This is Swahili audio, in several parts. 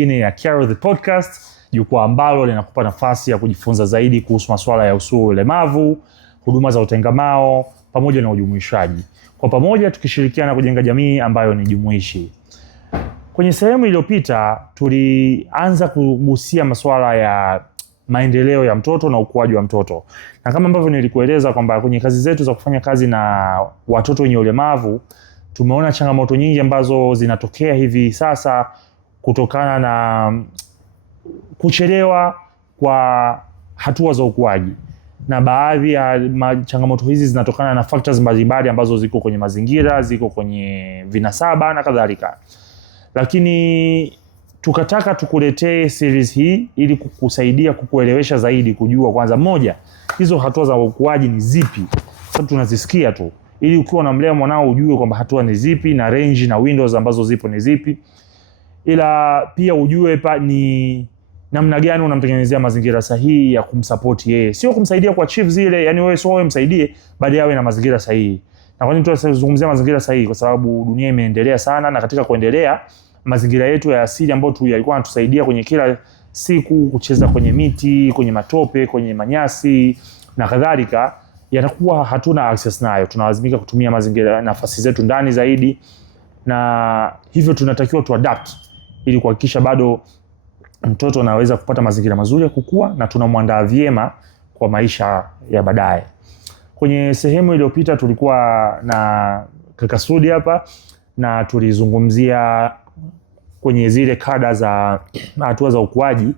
nyingine ya Carol the Podcast, jukwaa ambalo linakupa nafasi ya kujifunza zaidi kuhusu masuala ya usuhu ulemavu, huduma za utengamao pamoja na ujumuishaji. Kwa pamoja tukishirikiana kujenga jamii ambayo ni jumuishi. Kwenye sehemu iliyopita tulianza kugusia masuala ya maendeleo ya mtoto na ukuaji wa mtoto. Na kama ambavyo nilikueleza kwamba kwenye kazi zetu za kufanya kazi na watoto wenye ulemavu, tumeona changamoto nyingi ambazo zinatokea hivi sasa kutokana na kuchelewa kwa hatua za ukuaji. Na baadhi ya changamoto hizi zinatokana na factors mbalimbali ambazo ziko kwenye mazingira, ziko kwenye vinasaba na kadhalika. Lakini tukataka tukuletee series hii ili kukusaidia kukuelewesha zaidi, kujua kwanza moja, hizo hatua za ukuaji ni zipi. Sababu tunazisikia tu, ili ukiwa unamlea mwanao ujue kwamba hatua ni zipi na range na windows ambazo zipo ni zipi. Ila pia ujue ni namna gani unamtengenezea mazingira sahihi ya kumsupport yeye. Sio kumsaidia kwa achieve zile, yani wewe sio wewe msaidie, bali yawe na mazingira sahihi. Na kwa nini tunazungumzia mazingira sahihi? Kwa sababu dunia imeendelea sana, na katika kuendelea mazingira yetu ya asili ambayo yalikuwa yanatusaidia kwenye kila siku kucheza kwenye miti, kwenye matope, kwenye manyasi na kadhalika, yanakuwa hatuna access nayo. Tunalazimika kutumia mazingira, nafasi zetu ndani zaidi, na hivyo tunatakiwa tuadapt ili kuhakikisha bado mtoto anaweza kupata mazingira mazuri ya kukua na tunamwandaa vyema kwa maisha ya baadaye. Kwenye sehemu iliyopita tulikuwa na kaka Sudi hapa na tulizungumzia kwenye zile kada za hatua za ukuaji.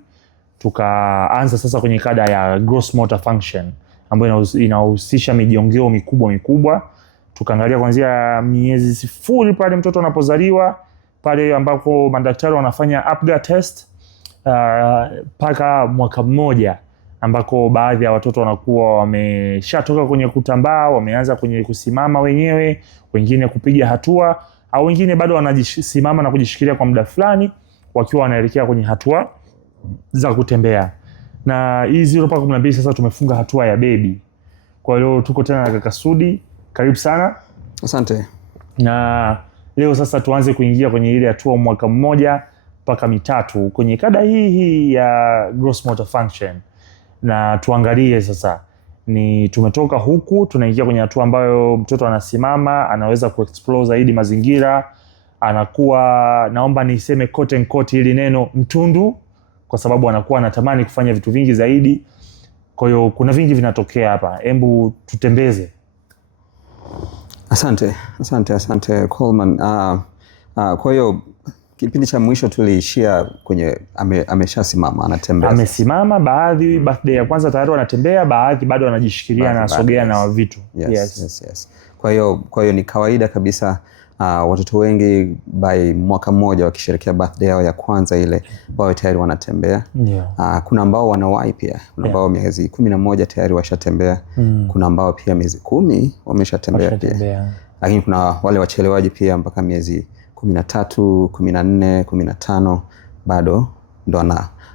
Tukaanza sasa kwenye kada ya gross motor function ambayo inahusisha mijongeo mikubwa. Tukaangalia kuanzia miezi 0 pale mtoto anapozaliwa, pale ambako madaktari wanafanya Apgar test, paka mwaka 1 ambako baadhi ya watoto wanakuwa wameshatoka kwenye kutambaa, wameanza kwenye kusimama wenyewe, wengine kupiga hatua, au wengine bado wanajisimama na kujishikilia kwa muda fulani wakiwa wanaelekea kwenye hatua za kutembea. Na hii 0 mpaka 12 sasa tumefunga hatua ya baby. Kwa hiyo tuko tena na kaka Sudi, karibu sana. Asante. Na leo sasa tuanze kuingia kwenye ile hatua mwaka 1 mpaka 3 kwenye kada hii ya gross motor function. Na tuangalie sasa, ni tumetoka huku tunaingia kwenye hatua ambayo mtoto anasimama, anaweza kuexplore zaidi mazingira, anakuwa, naomba niseme quote and quote hili neno, mtundu, kwa sababu anakuwa anatamani kufanya vitu vingi zaidi. Kwa hiyo kuna vingi vinatokea hapa. Hebu tutembeze. Asante Coleman. Kwa hiyo kipindi cha mwisho tuliishia kwenye ameshasimama, anatembea. Amesimama, baadhi birthday ya kwanza tayari wanatembea, baadhi bado wanajishikilia na sogea na vitu. Yes. Kwa hiyo ni kawaida kabisa watoto wengi by mwaka 1 wakisherehekea birthday yao ya kwanza ile wao tayari wanatembea. Kuna ambao wanawahi pia. Kuna ambao miezi 11 tayari washatembea. Kuna ambao pia miezi 10 wameshatembea pia. Lakini kuna wale wachelewaji pia mpaka miezi 13, 14, 15 bado ndo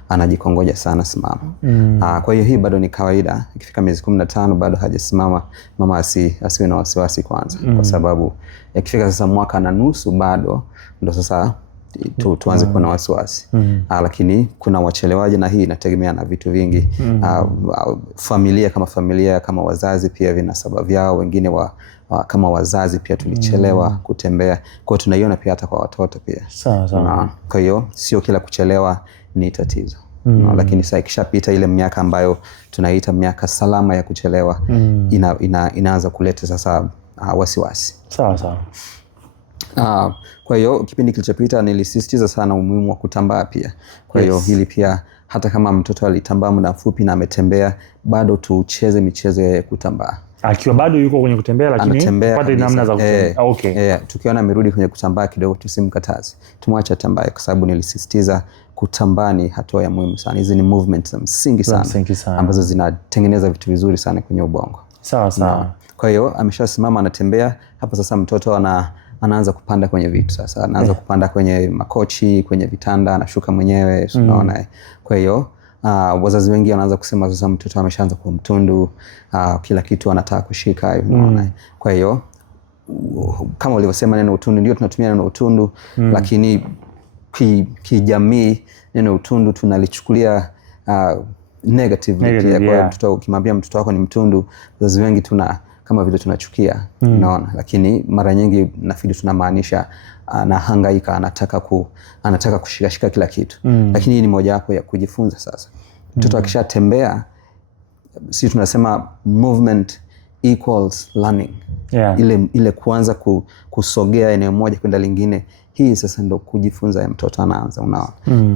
anajikongoja sana simama. Kwa hiyo hii bado ni kawaida. Ikifika miezi 15 bado hajasimama, mama asiwe na wasiwasi kwanza. Kwa sababu ikifika sasa mwaka na nusu bado ndo sasa tuanze kuwa na wasiwasi. Lakini kuna wachelewaji, na hii inategemea na vitu vingi. Familia kama wazazi pia vina sababu vyao. Wengine kama wazazi pia tulichelewa kutembea. Kwa hiyo tunaiona pia hata kwa watoto pia. Sawa. Kwa hiyo sio kila kuchelewa ni tatizo. Lakini sasa ikishapita ile miaka ambayo tunaita miaka salama ya kuchelewa, inaanza kuleta sasa wasiwasi. Sawa. Kwa hiyo kipindi kilichopita nilisisitiza sana umuhimu wa kutambaa pia. Kwa hiyo hili pia, hata kama mtoto alitambaa muda mfupi na ametembea, bado tucheze michezo ya kutambaa. Akiwa bado yuko kwenye kutembea, lakini tupate namna za kutembea. Tukiona amerudi kwenye kutambaa kidogo, tusimkataze, tumwache atambae, kwa sababu nilisisitiza kutambaa ni hatua ya muhimu sana. Hizi ni movements za msingi sana ambazo zinatengeneza vitu vizuri sana kwenye ubongo. Sawa. Kwa hiyo ameshasimama, anatembea. Hapa sasa mtoto anaanza kupanda kwenye vitu sasa. Anaanza kupanda kwenye makochi, kwenye vitanda, anashuka mwenyewe, unaona. Kwa hiyo wazazi wengi wanaanza kusema sasa mtoto ameshaanza kuwa mtundu, kila kitu anataka kushika, unaona. Kwa hiyo kama ulivyosema neno utundu, ndio tunatumia neno utundu, lakini kijamii neno utundu tunalichukulia negatively pia. Kwa mtoto, ukimwambia mtoto wako ni mtundu, wazazi wengi kama vile tunachukia, unaona, lakini mara nyingi nafikiri tunamaanisha anahangaika, anataka kushikashika kila kitu. Lakini hii ni moja wapo ya kujifunza sasa. Mtoto akishatembea, sisi tunasema movement equals learning. Ile kuanza kusogea eneo moja kwenda lingine, hii sasa ndo kujifunza ya mtoto anaanza, unaona.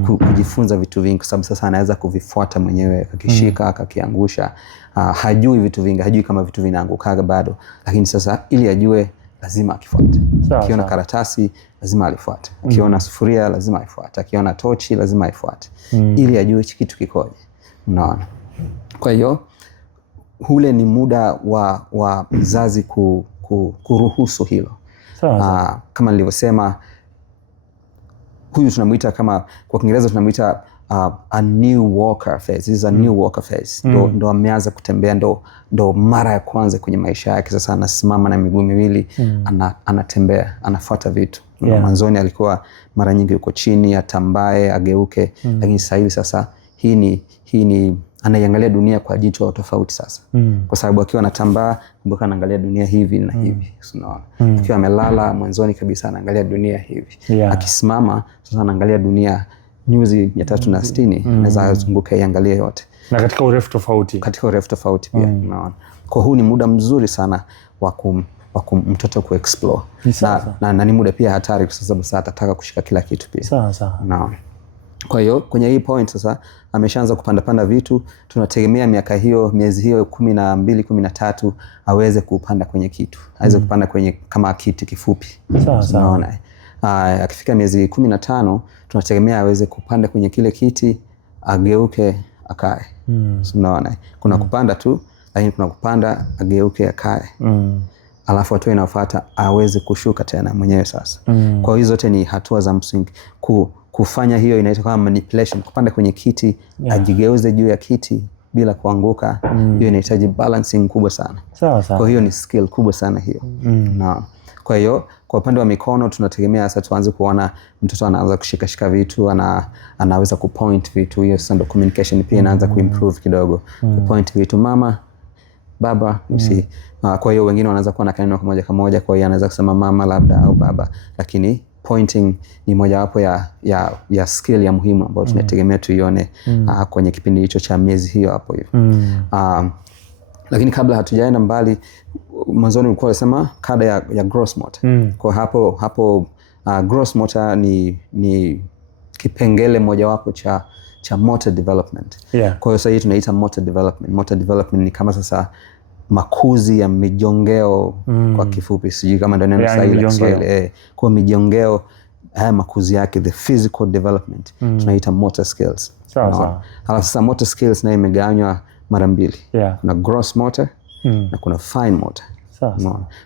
Kujifunza vitu vingi, kwa sababu sasa anaweza kuvifuata mwenyewe, akishika, akakiangusha. Hajui vitu vingi, hajui kama vitu vinaangukaga bado, lakini sasa ili ajue lazima akifuate. Akiona karatasi lazima alifuate, akiona sufuria lazima aifuate, akiona tochi lazima aifuate, ili ajue hichi kitu kikoje, unaona. Kwa hiyo hule ni muda wa mzazi kuruhusu hilo. Kama nilivyosema, huyu tunamuita, kama kwa Kiingereza tunamuita a new walker phase. This is a new walker phase. Ndo ameanza kutembea, ndo mara ya kwanza kwenye maisha yake. Sasa anasimama na miguu miwili, anatembea, anafuata vitu. Mwanzoni alikuwa mara nyingi yuko chini, atambae, ageuke, lakini sasa hivi sasa hii ni anaiangalia dunia kwa jicho tofauti sasa. Kwa sababu akiwa anatambaa, kumbuka, anaangalia dunia hivi na hivi, unaona. Akiwa amelala, mwanzoni kabisa anaangalia dunia hivi. Akisimama sasa anaangalia dunia nyuzi 360, anaweza azunguka iangalie yote. Na katika urefu tofauti. Katika urefu tofauti pia, unaona. Kwa huu ni muda mzuri sana wa mtoto kuexplore. Na ni muda pia hatari, kwa sababu sasa atataka kushika kila kitu pia. Sawa. Unaona. Kwa hiyo kwenye hii point sasa ameshaanza kupanda vitu. Tunategemea miaka hiyo, miezi hiyo 12, 13 aweze kupanda kwenye kitu. Aweze kupanda kwenye kama kiti kifupi. Unaona. Akifika miezi 15 tunategemea aweze kupanda kwenye kile kiti, ageuke, akae. Unaona. Kuna kupanda tu, lakini kuna kupanda, ageuke, akae. Alafu hatua inayofuata aweze kushuka tena mwenyewe sasa. Kwa hiyo zote ni hatua za msingi. Kufanya hiyo inaitwa kama manipulation, kupanda kwenye kiti, ajigeuze juu ya kiti bila kuanguka. Hiyo inahitaji balancing kubwa sana. Kwa hiyo ni skill kubwa sana hiyo. Kwa hiyo kwa upande wa mikono tunategemea sasa tuanze kuona mtoto anaanza kushika vitu, anaweza kupoint vitu. Hiyo sasa ndo communication pia inaanza kuimprove kidogo. Kupoint vitu, mama, baba, see. Kwa hiyo wengine wanaanza kuwa na kaneno kamoja, kwa hiyo anaweza kusema mama labda au baba, lakini pointing ni moja wapo ya skill ya muhimu ambayo tunategemea tuione kwenye kipindi hicho cha miezi hiyo hapo hiyo. Lakini kabla hatujaenda mbali, mwanzoni ulikuwa unasema kada ya gross motor. Kwa hapo gross motor ni kipengele moja wapo cha motor development. Kwa hiyo sasa hii tunaita motor development. Motor development ni kama sasa makuzi ya mijongeo kwa kifupi, sijui kama ndio neno sahihi la Kiswahili. Kwa mijongeo, haya makuzi yake, the physical development, tunaita motor skills. Alafu sasa motor skills nayo imegawanywa mara mbili. Kuna gross motor na kuna fine motor.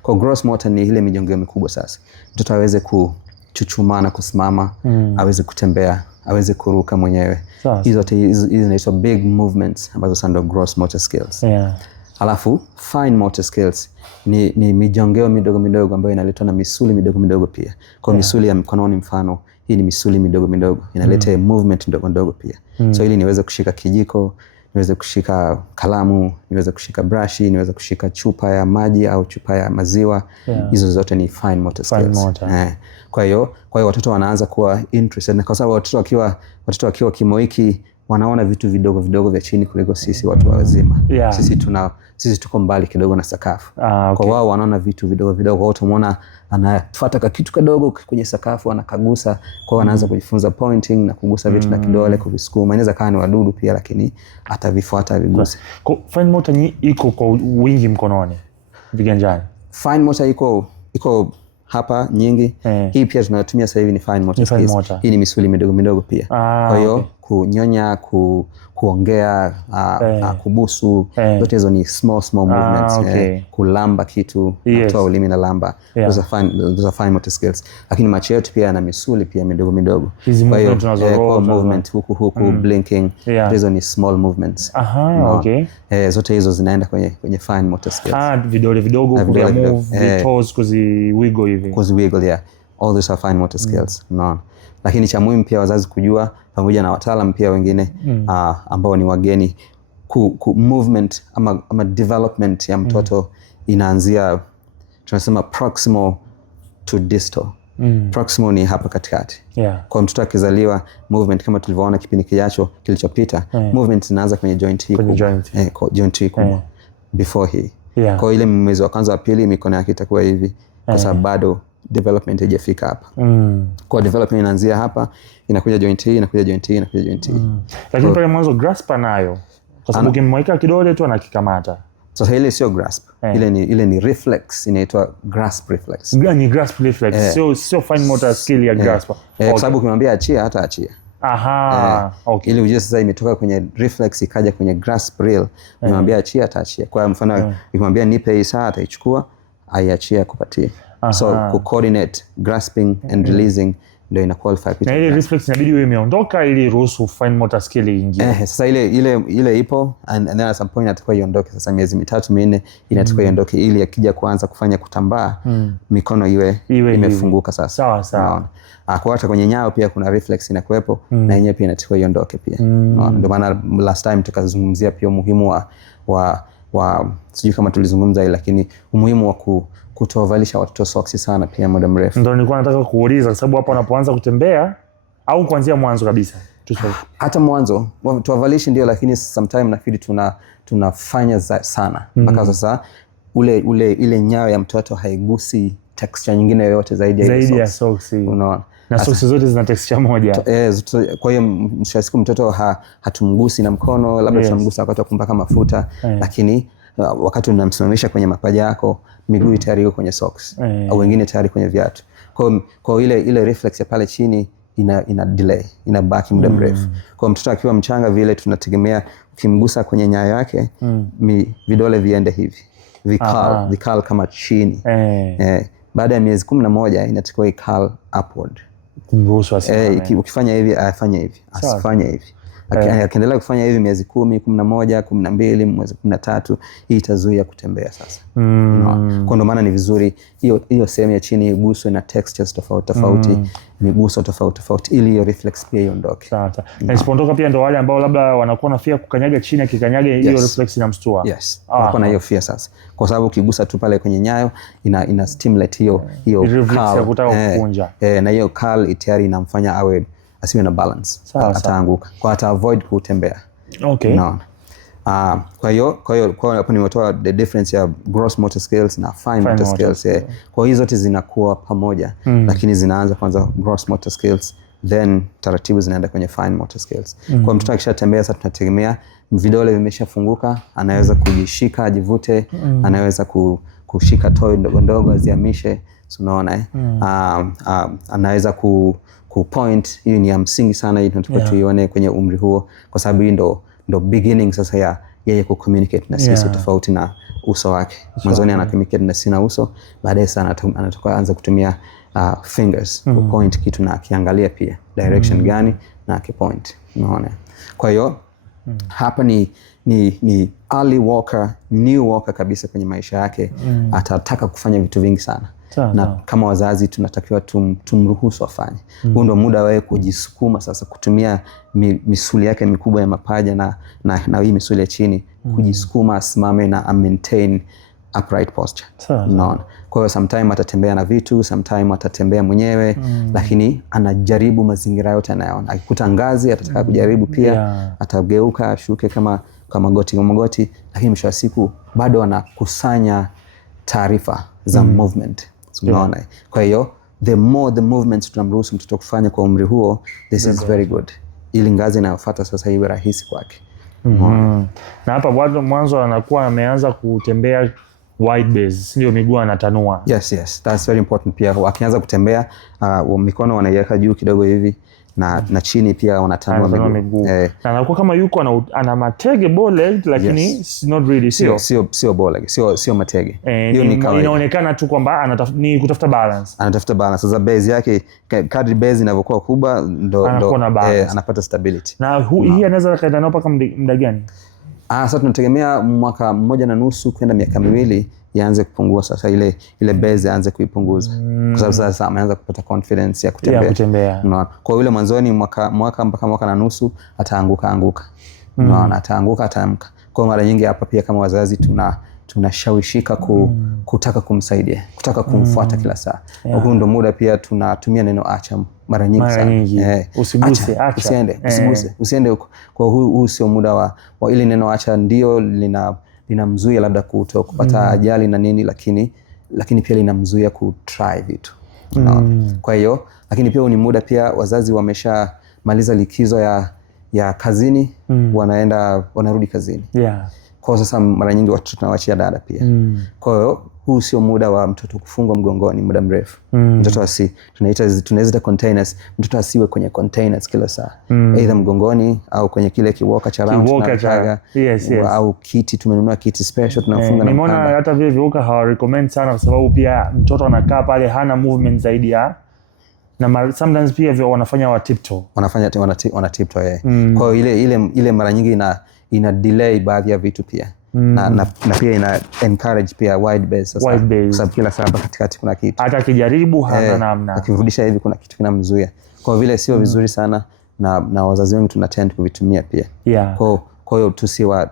Kwa gross motor ni ile mijongeo mikubwa sasa. Mtoto aweze kuchuchumana, kusimama, aweze kutembea, aweze kuruka mwenyewe. Hizi zinaitwa big movements ambazo sasa ndio gross motor skills. Alafu fine motor skills ni mijongeo midogo ambayo inaletwa na misuli midogo pia. Kwa misuli ya mkononi mfano, hii ni misuli midogo inaleta movement ndogo pia. So ili niweze kushika kijiko, niweze kushika kalamu, niweze kushika brushi, niweze kushika chupa ya maji au chupa ya maziwa, hizo zote ni fine motor skills. Kwa hiyo watoto wanaanza kuwa interested, kwa sababu watoto wakiwa kimo hiki wanaona vitu vidogo vya chini kuliko sisi watu wazima. Sisi tuko mbali kidogo na sakafu. Kwa wao wanaona vitu vidogo. Wao tumeona anafuata kitu kidogo kwenye sakafu, anakagusa. Kwa wanaanza kujifunza pointing na kugusa vitu na kidole, kuvisukuma. Inaweza kaa ni wadudu pia, lakini atavifuata, viguse. Kwa fine motor iko kwa wingi mkononi, viganjani. Fine motor iko hapa nyingi. Hii pia tunatumia sasa hivi ni fine motor. Hii ni misuli midogo pia. Kwa hiyo kunyonya, kuongea, kubusu, zote hizo ni small movements. Kulamba kitu, kutoa ulimi na lamba, those are fine motor skills. Lakini macho yetu pia yana misuli pia midogo. Kwa hiyo movement huku blinking, hizo ni small movements. Zote hizo zinaenda kwenye fine motor skills. Vidole vidogo vya move, toes kuziwiggle hivi. Kuziwiggle, all those are fine motor skills. lakini cha muhimu pia wazazi kujua pamoja na wataalamu pia wengine ambao ni wageni movement ama development ya mtoto inaanzia tunasema proximal to distal. Proximal ni hapa katikati. Kwa mtoto akizaliwa movement kama tulivyoona kipindi kilichopita, movement inaanza kwenye joint hii kubwa. Joint hii kubwa. Before hii. Kwa ile mwezi wa kwanza wa pili mikono yake itakuwa hivi kwa sababu bado development haijafika hapa. Kwa development inaanzia hapa, inakuja joint hii, inakuja joint hii, inakuja joint hii. Lakini pale mwanzo grasp nayo. Kwa sababu ukimweka kidole tu anakikamata. Sasa ile sio grasp. Ile ni reflex, inaitwa grasp reflex. Ni grasp reflex. Sio fine motor skill ya grasp. Kwa sababu ukimwambia achia hata achia. Okay. Ile ujue sasa imetoka kwenye reflex ikaja kwenye grasp real. Unamwambia achia hata achia. Kwa mfano ukimwambia nipe hii saa ataichukua, aiachia kupatia. So coordinate grasping and releasing ndio ina qualify. Na ile reflex inabidi iwe imeondoka ili ruhusu fine motor skill iingie. Sasa ile ipo and then at some point atakuwa iondoke. Sasa miezi 3-4 inatakiwa iondoke ili akija kuanza kufanya kutambaa mikono iwe imefunguka sasa. Sawa. Kwa hata kwenye nyayo pia kuna reflex inakuwepo na yenyewe pia inatakiwa iondoke pia. Ndio maana last time tukazungumzia pia umuhimu wa sijui kama tulizungumza ile, lakini umuhimu wa kutovalisha watoto soksi sana pia muda mrefu. Ndio nilikuwa nataka kuuliza kwa sababu hapo wanapoanza kutembea au kuanzia mwanzo kabisa. Hata mwanzo tuwavalishe ndio, lakini sometimes nafikiri tunafanya sana mpaka sasa ile nyayo ya mtoto haigusi texture nyingine yoyote zaidi ya soksi. Unaona? Na soksi zote zina texture moja. Kwa hiyo mshasiku mtoto hatumgusi na mkono, labda tunamgusa wakati wa kumpaka mafuta, lakini wakati unamsimamisha kwenye mapaja yako miguu tayari iko kwenye socks au wengine tayari kwenye viatu. Kwa ile reflex ya pale chini ina delay, inabaki muda mrefu. Kwa mtoto akiwa mchanga vile tunategemea ukimgusa kwenye nyayo yake vidole viende hivi. Vikal kama chini. Baada ya miezi 11 inatakiwa ikal upward. Kumruhusu asimame. Ukifanya hivi afanye hivi, asifanye hivi. Akiendelea kufanya hivi miezi 10, 11, 12, mwezi 13, hii itazuia kutembea sasa. Kwa ndo maana ni vizuri hiyo sehemu ya chini iguswe na textures tofauti, miguso tofauti ili hiyo reflex pia iondoke. Sawa. Na isipoondoka pia ndo wale ambao labda wanakuwa na fear kukanyaga chini, akikanyaga hiyo reflex inamstua. Wanakuwa na hiyo fear sasa. Kwa sababu ukigusa tu pale kwenye nyayo ina stimulate hiyo reflex ya kutaka kukunja. Na hiyo curl tayari inamfanya asiwe na balance. Ataanguka. Kwa ata avoid kutembea. Unaona? Kwa hiyo hapo nimetoa the difference ya gross motor skills na fine motor skills. Kwa hiyo zote zinakuwa pamoja, lakini zinaanza kwanza gross motor skills, then taratibu zinaenda kwenye fine motor skills. Kwa mtoto akishatembea sasa tunategemea vidole vimeshafunguka, anaweza kujishika, ajivute, anaweza kushika toy ndogo azihamishe, unaona anaweza point. Hii ni ya msingi sana, hii tunataka tuione kwenye umri huo, kwa sababu hii ndo beginning sasa ya yeye kucommunicate na sisi tofauti na uso wake. Mwanzoni ana communicate na sisi na uso, baadaye sana anatoka anza kutumia fingers point kitu na akiangalia pia direction gani na akipoint. Unaona? Kwa hiyo hapa ni early walker, new walker kabisa kwenye maisha yake. Atataka kufanya vitu vingi sana. Na kama wazazi tunatakiwa tumruhusu afanye. Huu ndo muda wae kujisukuma sasa, kutumia misuli yake mikubwa ya mapaja na hii misuli ya chini, kujisukuma asimame na maintain upright posture. Unaona? Kwa hiyo sometime atatembea na vitu, sometime atatembea mwenyewe, lakini anajaribu mazingira yote anayoona. Akikuta ngazi atataka kujaribu pia, atageuka ashuke kama magoti, lakini mwisho wa siku bado anakusanya taarifa za movement. Unaona? Kwa hiyo the more the movements tunamruhusu mtoto kufanya kwa umri huo, this is very good. Ili ngazi inayofuata sasa iwe rahisi kwake. Na hapa mwanzo anakuwa ameanza kutembea wide base, ndio miguu anatanua. Yes, that's very important pia. Wakianza kutembea mikono wanaiweka juu kidogo hivi na chini pia wanatanua miguu. Na anakuwa kama yuko ana matege bow leg, lakini not really, sio bow leg, sio matege. Hiyo ni inaonekana tu kwamba ni kutafuta balance. Anatafuta balance. Sasa base yake kadri base inavyokuwa kubwa ndo anapata stability. Na hii anaweza kaenda nao paka muda gani? Sasa tunategemea mwaka 1.5 kwenda miaka 2 yaanze kupungua sasa, ile base yaanze kuipunguza kwa sababu sasa ameanza kupata confidence ya kutembea. Unaona, kwa yule mwanzoni mwaka mpaka 1.5 ataanguka. Unaona, ataamka. Kwa mara nyingi hapa pia kama wazazi tunashawishika kutaka kumsaidia, kutaka kumfuata kila saa. Huu ndo muda pia tunatumia neno acha mara nyingi sana. Usiguse, acha. Usiende huko. Kwa huu sio muda wa ile neno acha, ndio linamzuia labda kupata ajali na nini, lakini pia linamzuia kutry vitu. Kwa hiyo lakini pia ni muda pia wazazi wameshamaliza likizo ya kazini, wanarudi kazini. Kwa sasa mara nyingi watu tunawachia dada pia. Kwa hiyo huu sio muda wa mtoto kufungwa mgongoni muda mrefu. Mtoto tunaweza containers, mtoto asiwe kwenye containers kila saa. Either mgongoni au kwenye kile kiwoka cha round tunataka. Au kiti, tumenunua kiti special tunamfunga na nimeona hata vile viwoka hawa recommend sana kwa sababu pia mtoto anakaa pale hana movement zaidi na sometimes pia wanafanya wa tiptoe. Wana tiptoe. Kwa hiyo ile mara nyingi ina delay baadhi ya vitu pia. Na pia ina encourage pia wide base sasa. Kwa sababu kila saa katikati kuna kitu. Hata kijaribu hana namna. Akirudisha hivi kuna kitu kinamzuia. Kwa vile sio vizuri sana na wazazi wengi tunatend kuvitumia pia. Kwa hiyo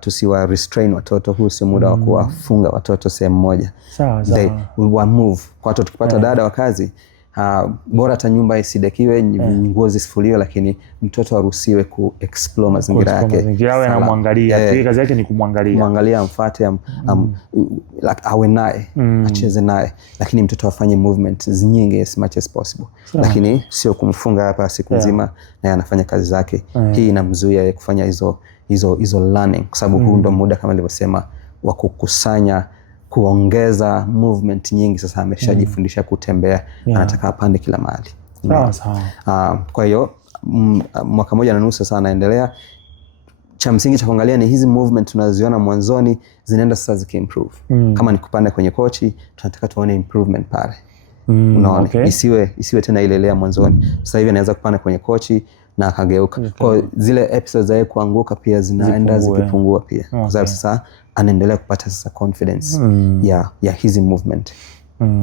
tusiwa restrain watoto. Huu sio muda wa kuwafunga watoto sehemu moja. Sawa. We move. Kwa watoto tukipata dada wa kazi, bora hata nyumba isidekiwe, nguo zisifuliwe, lakini mtoto aruhusiwe explore mazingira yake. Mazingira na muangalia. Kazi yake ni kumwangalia, amfuate, awe naye, acheze naye, lakini mtoto afanye movement nyingi as much as possible. Lakini sio kumfunga hapa siku nzima na anafanya kazi zake. Hii inamzuia kufanya hizo learning, kwa sababu huu ndo muda kama nilivyosema wa kukusanya, kuongeza movement nyingi. Sasa ameshajifundisha kutembea, anataka apande kila mahali. Kwa hiyo mwaka 1.5 sasa anaendelea. Cha msingi cha kuangalia ni hizi movement tunaziona mwanzoni zinaenda sasa zikiimprove. Kama ni kupanda kwenye kochi, tunataka tuone improvement pale. Unaona, isiwe tena ile ya mwanzoni. Sasa hivi anaweza kupanda kwenye kochi na akageuka. Kwa zile episodes za kuanguka pia zinaenda zikipungua pia. Kwa sababu sasa anaendelea kupata sasa confidence ya hizi movement.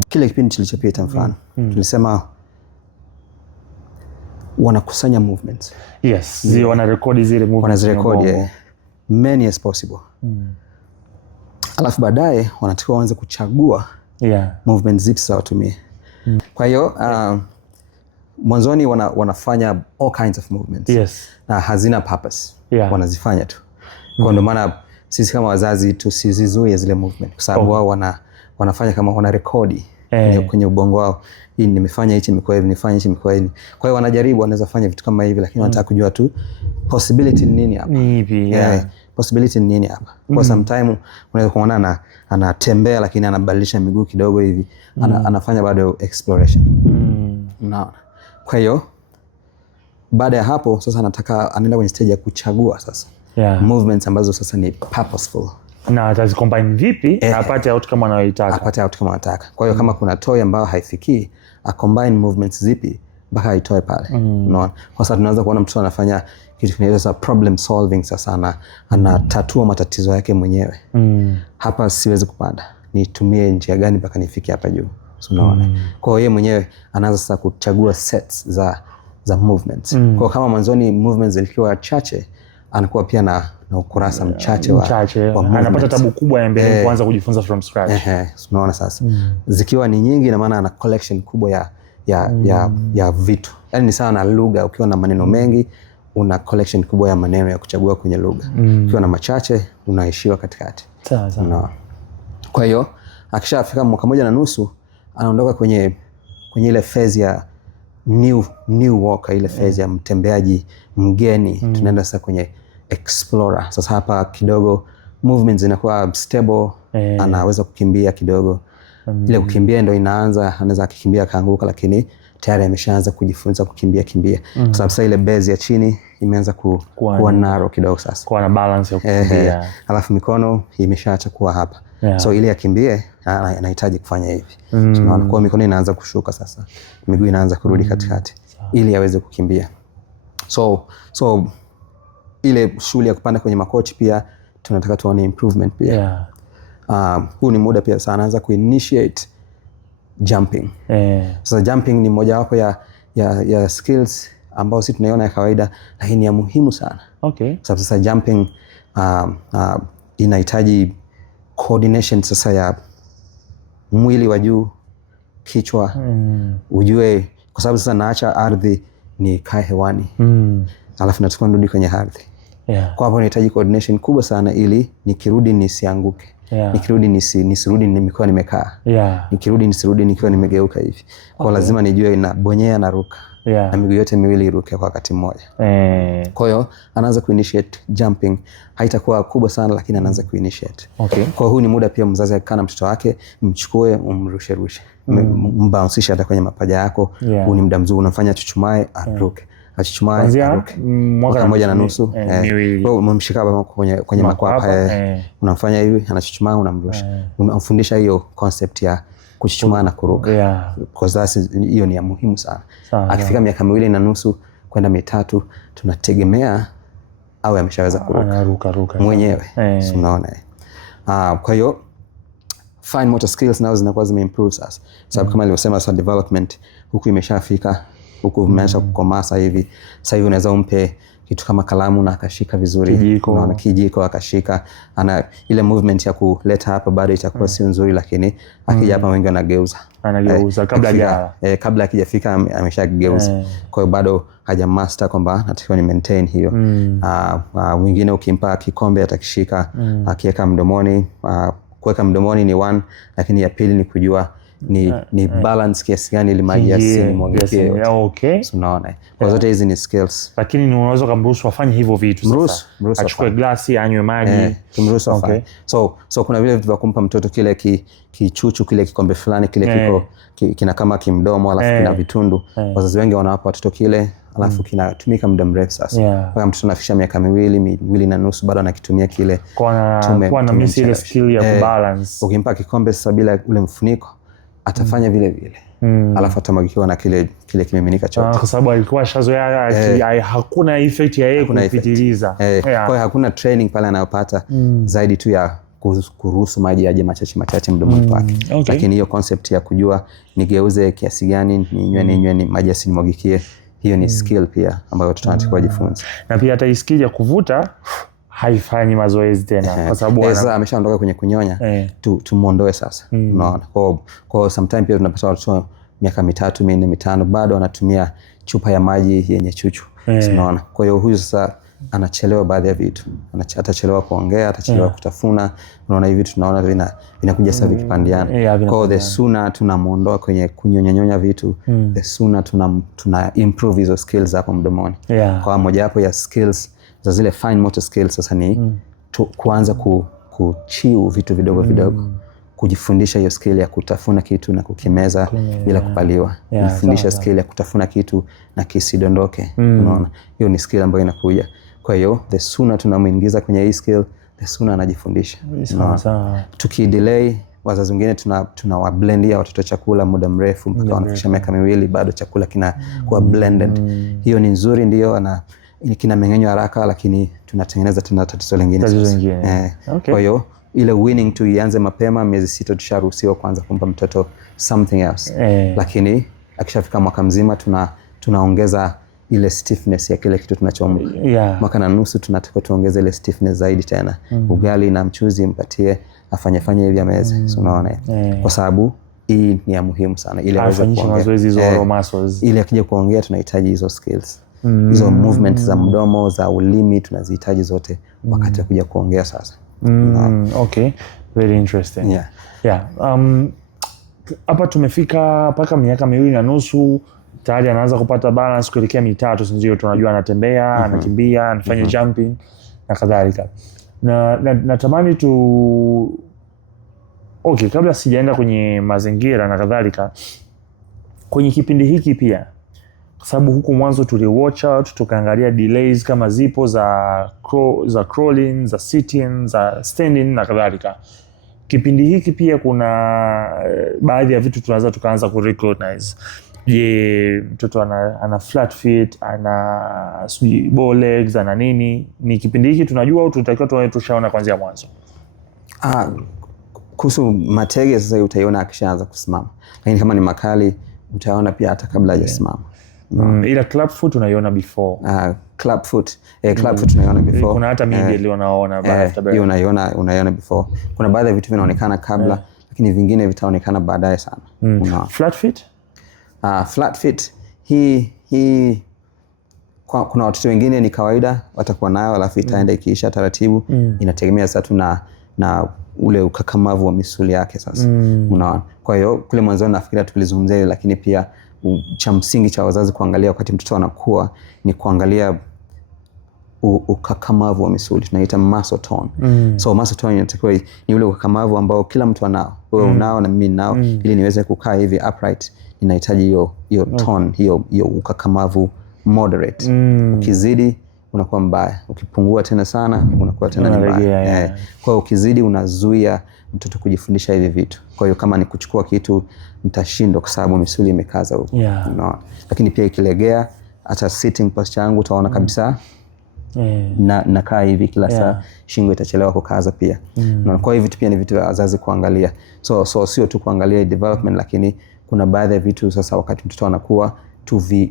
Kile kipindi kilichopita mfano tulisema wanakusanya movements. Wanarekodi zile movements. Wanazirekodi many as possible. Alafu baadaye wanatakiwa waanze kuchagua movements zipi za watumie. Kwa hiyo mwanzoni wanafanya all kinds of movements. Na hazina purpose. Wanazifanya tu. Kwa ndio maana sisi kama wazazi tusizizuie zile movement, kwa sababu wao wanafanya kama wanarekodi kwenye ubongo wao. Hii nimefanya hichi, nimekuwa hivi, nifanye hichi, nimekuwa hivi. Kwa hiyo wanajaribu, wanaweza fanya vitu kama hivi, lakini wanataka kujua tu possibility ni nini hapa. Possibility ni nini hapa. Kwa sometime unaweza kuona anatembea lakini anabadilisha miguu kidogo hivi. Anafanya bado exploration. Unaona. Kwa hiyo baada ya hapo sasa anaenda kwenye stage ya kuchagua sasa. Movements ambazo sasa ni purposeful. Na atazicombine vipi apate outcome anayotaka. Kwa hiyo kama kuna toy ambayo haifikii, combine movements zipi mpaka aitoe pale. Unaona? Kwa sababu tunaweza kuona mtu anafanya kitu kinaitwa problem solving, sasa anatatua matatizo yake mwenyewe. Hapa siwezi kupanda, nitumie njia gani mpaka nifike hapa juu. Unaona? Kwa hiyo yeye mwenyewe anaanza sasa kuchagua sets za movements. Kwa kama mwanzoni movements zilikuwa chache, anakuwa pia na ukurasa mchache wa anapata tabu kubwa ya mbele kuanza kujifunza from scratch. Unaona sasa. Zikiwa ni nyingi na maana ana collection kubwa ya vitu. Yaani ni sawa na lugha, ukiwa na maneno mengi una collection kubwa ya maneno ya kuchagua kwenye lugha. Ukiwa na machache unaishiwa katikati. Sawa. Kwa hiyo akishafika mwaka 1.5 anaondoka kwenye ile phase ya new walker, ile phase ya mtembeaji mgeni. Tunaenda sasa kwenye explorer. Sasa hapa kidogo movements zinakuwa stable, anaweza kukimbia kidogo. Ile kukimbia ndio inaanza, anaweza akikimbia kaanguka, lakini tayari ameshaanza kujifunza kukimbia. Kwa sababu sasa ile base ya chini imeanza kuwa narrow kidogo sasa. Kuwa na balance ya kukimbia. Alafu mikono imeshaacha kuwa hapa. So ili akimbie anahitaji kufanya hivi. Tunaona kwa mikono inaanza kushuka sasa. Miguu inaanza kurudi katikati ili aweze kukimbia. So ile shughuli ya kupanda kwenye makochi pia tunataka tuone improvement pia. Huu ni muda pia sana anaanza kuinitiate jumping. Sasa jumping ni moja wapo ya skills ambao sisi tunaiona ya kawaida lakini ya muhimu sana. Sababu sasa jumping inahitaji coordination sasa ya mwili wa juu, kichwa, ujue kwa sababu sasa naacha ardhi ni kae hewani. Alafu nachukua nirudi kwenye ardhi. Kwa hapo nahitaji coordination kubwa sana ili nikirudi nisianguke. Nikirudi nisirudi nikiwa nimekaa. Nikirudi nisirudi nikiwa nimegeuka hivi. Kwa lazima nijue inabonyea na ruka. Na miguu yote miwili iruke kwa wakati mmoja. Kwa hiyo anaanza kuinitiate jumping. Haitakuwa kubwa sana lakini anaanza kuinitiate. Kwa huu ni muda pia mzazi akikaa na mtoto wake, mchukue umrushe. Mbounceishe hata kwenye mapaja yako. Huu ni muda mzuri, unafanya chuchumae aruke. Achuchumae aruke. Mwaka 1.5 kwa umemshika kwenye makwapa, unamfanya hivi anachuchumaa unamrusha. Unamfundisha hiyo concept ya kuchuchumaa na kuruka. Kwa sababu hiyo ni ya muhimu sana. Akifika miaka 2.5 kwenda 3 tunategemea au ameshaweza kuruka mwenyewe. Unaona. Kwa hiyo fine motor skills now zinakuwa zimeimprove sasa. Sababu kama nilivyosema sasa development huku imeshafika, huku umeanza kukomaa sasa hivi. Sasa hivi unaweza umpe kitu kama kalamu na akashika vizuri. Unaona kijiko akashika. Ana ile movement ya kuleta hapa bado itakuwa sio nzuri lakini akija hapa wengi wanageuza. Kabla akijafika ameshageuza. Kwa hiyo bado haja master kwamba natakiwa ni maintain hiyo. Wengine ukimpa kikombe atakishika, akiweka mdomoni. Kuweka mdomoni ni one, lakini ya pili ni kujua ni balance kiasi gani ili maji yasimwagike yote. Unaona. Kwa zote hizi ni skills. Lakini ni unaweza kumruhusu afanye hivyo vitu sasa. Achukue glasi anywe maji, kumruhusu afanye. So kuna vile vitu vya kumpa mtoto kile kichuchu kile kikombe fulani kile kina kama kimdomo alafu kina vitundu. Wazazi wengi wanawapa watoto kile alafu kinatumika muda mrefu sasa. Mpaka mtoto anafikisha miaka 2.5 bado anakitumia kile. Kwa na miss ile skill ya kubalance. Ukimpa kikombe sasa bila ule mfuniko atafanya vile vile. Alafu atamwagikiwa na kile kimiminika chote. Kwa sababu alikuwa shazoea hakuna effect ya yeye kupitiliza. Kwa hiyo hakuna training pale anayopata zaidi tu ya kuruhusu maji yaje machache mdomoni kwake. Lakini hiyo concept ya kujua nigeuze kiasi gani, ninywe ni maji yasinimwagikie, hiyo ni skill pia ambayo watoto wanatakiwa kujifunza. Na pia hata iskija kuvuta haifanyi mazoezi tena kwa sababu sasa ameshaondoka kwenye kunyonya. Tumuondoe sasa. Unaona. Kwa sometimes pia tunapata watoto miaka 3, 4, 5 bado wanatumia chupa ya maji yenye chuchu. Unaona. Kwa hiyo huyu sasa anachelewa baadhi ya vitu. Atachelewa kuongea, atachelewa kutafuna. Unaona hivi tunaona vinakuja sasa vikipandiana. Kwa hiyo the sooner tunamuondoa kwenye kunyonya vitu, the sooner tuna improve hizo skills hapo mdomoni. Kwa moja hapo ya skills za zile fine motor skills sasa ni kuanza kuchiu vitu vidogo vidogo. Kujifundisha hiyo skill ya kutafuna kitu na kukimeza bila kupaliwa. Kujifundisha skill ya kutafuna kitu na kisidondoke. Unaona? Hiyo ni skill ambayo inakuja. Kwa hiyo the sooner tunamuingiza kwenye hii skill, the sooner anajifundisha. Tukidelay wazazi wengine tunawablendia watoto chakula muda mrefu mpaka wanafikisha miaka 2 bado chakula kinakuwa blended. Hiyo ni nzuri ndio kina meng'enyo haraka lakini tunatengeneza tena tatizo lingine. Kwa hiyo ile winning tu ianze mapema, miezi 6 tusharuhusiwa kwanza kumpa mtoto something else. Lakini akishafika mwaka mzima tunaongeza ile stiffness ya kile kitu tunachompa. Mwaka na nusu tunataka tuongeze ile stiffness zaidi tena. Ugali na mchuzi mpatie afanye hivi ameze. Unaona. Kwa sababu hii ni ya muhimu sana ili aweze kuongea mazoezi hizo muscles. Ili akija kuongea tunahitaji hizo skills. Hizo movement za mdomo, za ulimi tunazihitaji zote wakati wa kuja kuongea sasa. Okay, very interesting. Hapa tumefika mpaka miaka 2.5 tayari anaanza kupata balance kuelekea 3, ndio tunajua anatembea, anakimbia, anafanya jumping na kadhalika. Na natamani kabla sijaenda kwenye mazingira na kadhalika, kwenye kipindi hiki pia, kwa sababu huku mwanzo watch out tukaangalia delays kama zipo za crawling, za sitting, za standing na kadhalika. Kipindi hiki pia kuna baadhi ya vitu tunaweza tukaanza kurecognize. Je, mtoto ana flat feet, ana bow legs, ana nini? Ni kipindi hiki tunajua au tunatakiwa tushaona kuanzia mwanzo? Kuhusu matege sasa utaiona akishaanza kusimama. Lakini kama ni makali utaona pia hata kabla hajasimama. Ila club foot unaiona before. Club foot unaiona before. Kuna hata mimi ndio naona baada. Hiyo unaiona before. Kuna baadhi ya vitu vinaonekana kabla lakini vingine vitaonekana baadaye sana. Flat feet? Flat feet hii kuna watoto wengine ni kawaida watakuwa nayo alafu itaenda ikiisha taratibu. Inategemea sasa tu na ule ukakamavu wa misuli yake sasa. Unaona. Kwa hiyo kule mwanzo nafikiria tulizungumzia, lakini pia cha msingi cha wazazi kuangalia wakati mtoto anakuwa ni kuangalia ukakamavu wa misuli, tunaita muscle tone. So muscle tone inatakiwa ni ule ukakamavu ambao kila mtu anao. Wewe unao na mimi ninao. Ili niweze kukaa hivi upright ninahitaji hiyo tone, hiyo ukakamavu moderate. Ukizidi unakuwa mbaya, ukipungua tena sana unakuwa tena ni mbaya. Kwa hiyo ukizidi unazuia mtoto kujifundisha hivi vitu. Kwa hiyo kama ni kuchukua kitu mtashindwa kwa sababu misuli imekaza huko. No. Lakini pia ikilegea hata sitting posture yangu utaona kabisa nakaa hivi kila saa, shingo itachelewa kukaza pia. Kwa hiyo vitu pia ni vitu vya wazazi kuangalia. So sio tu kuangalia development, lakini kuna baadhi ya vitu sasa wakati mtoto anakuwa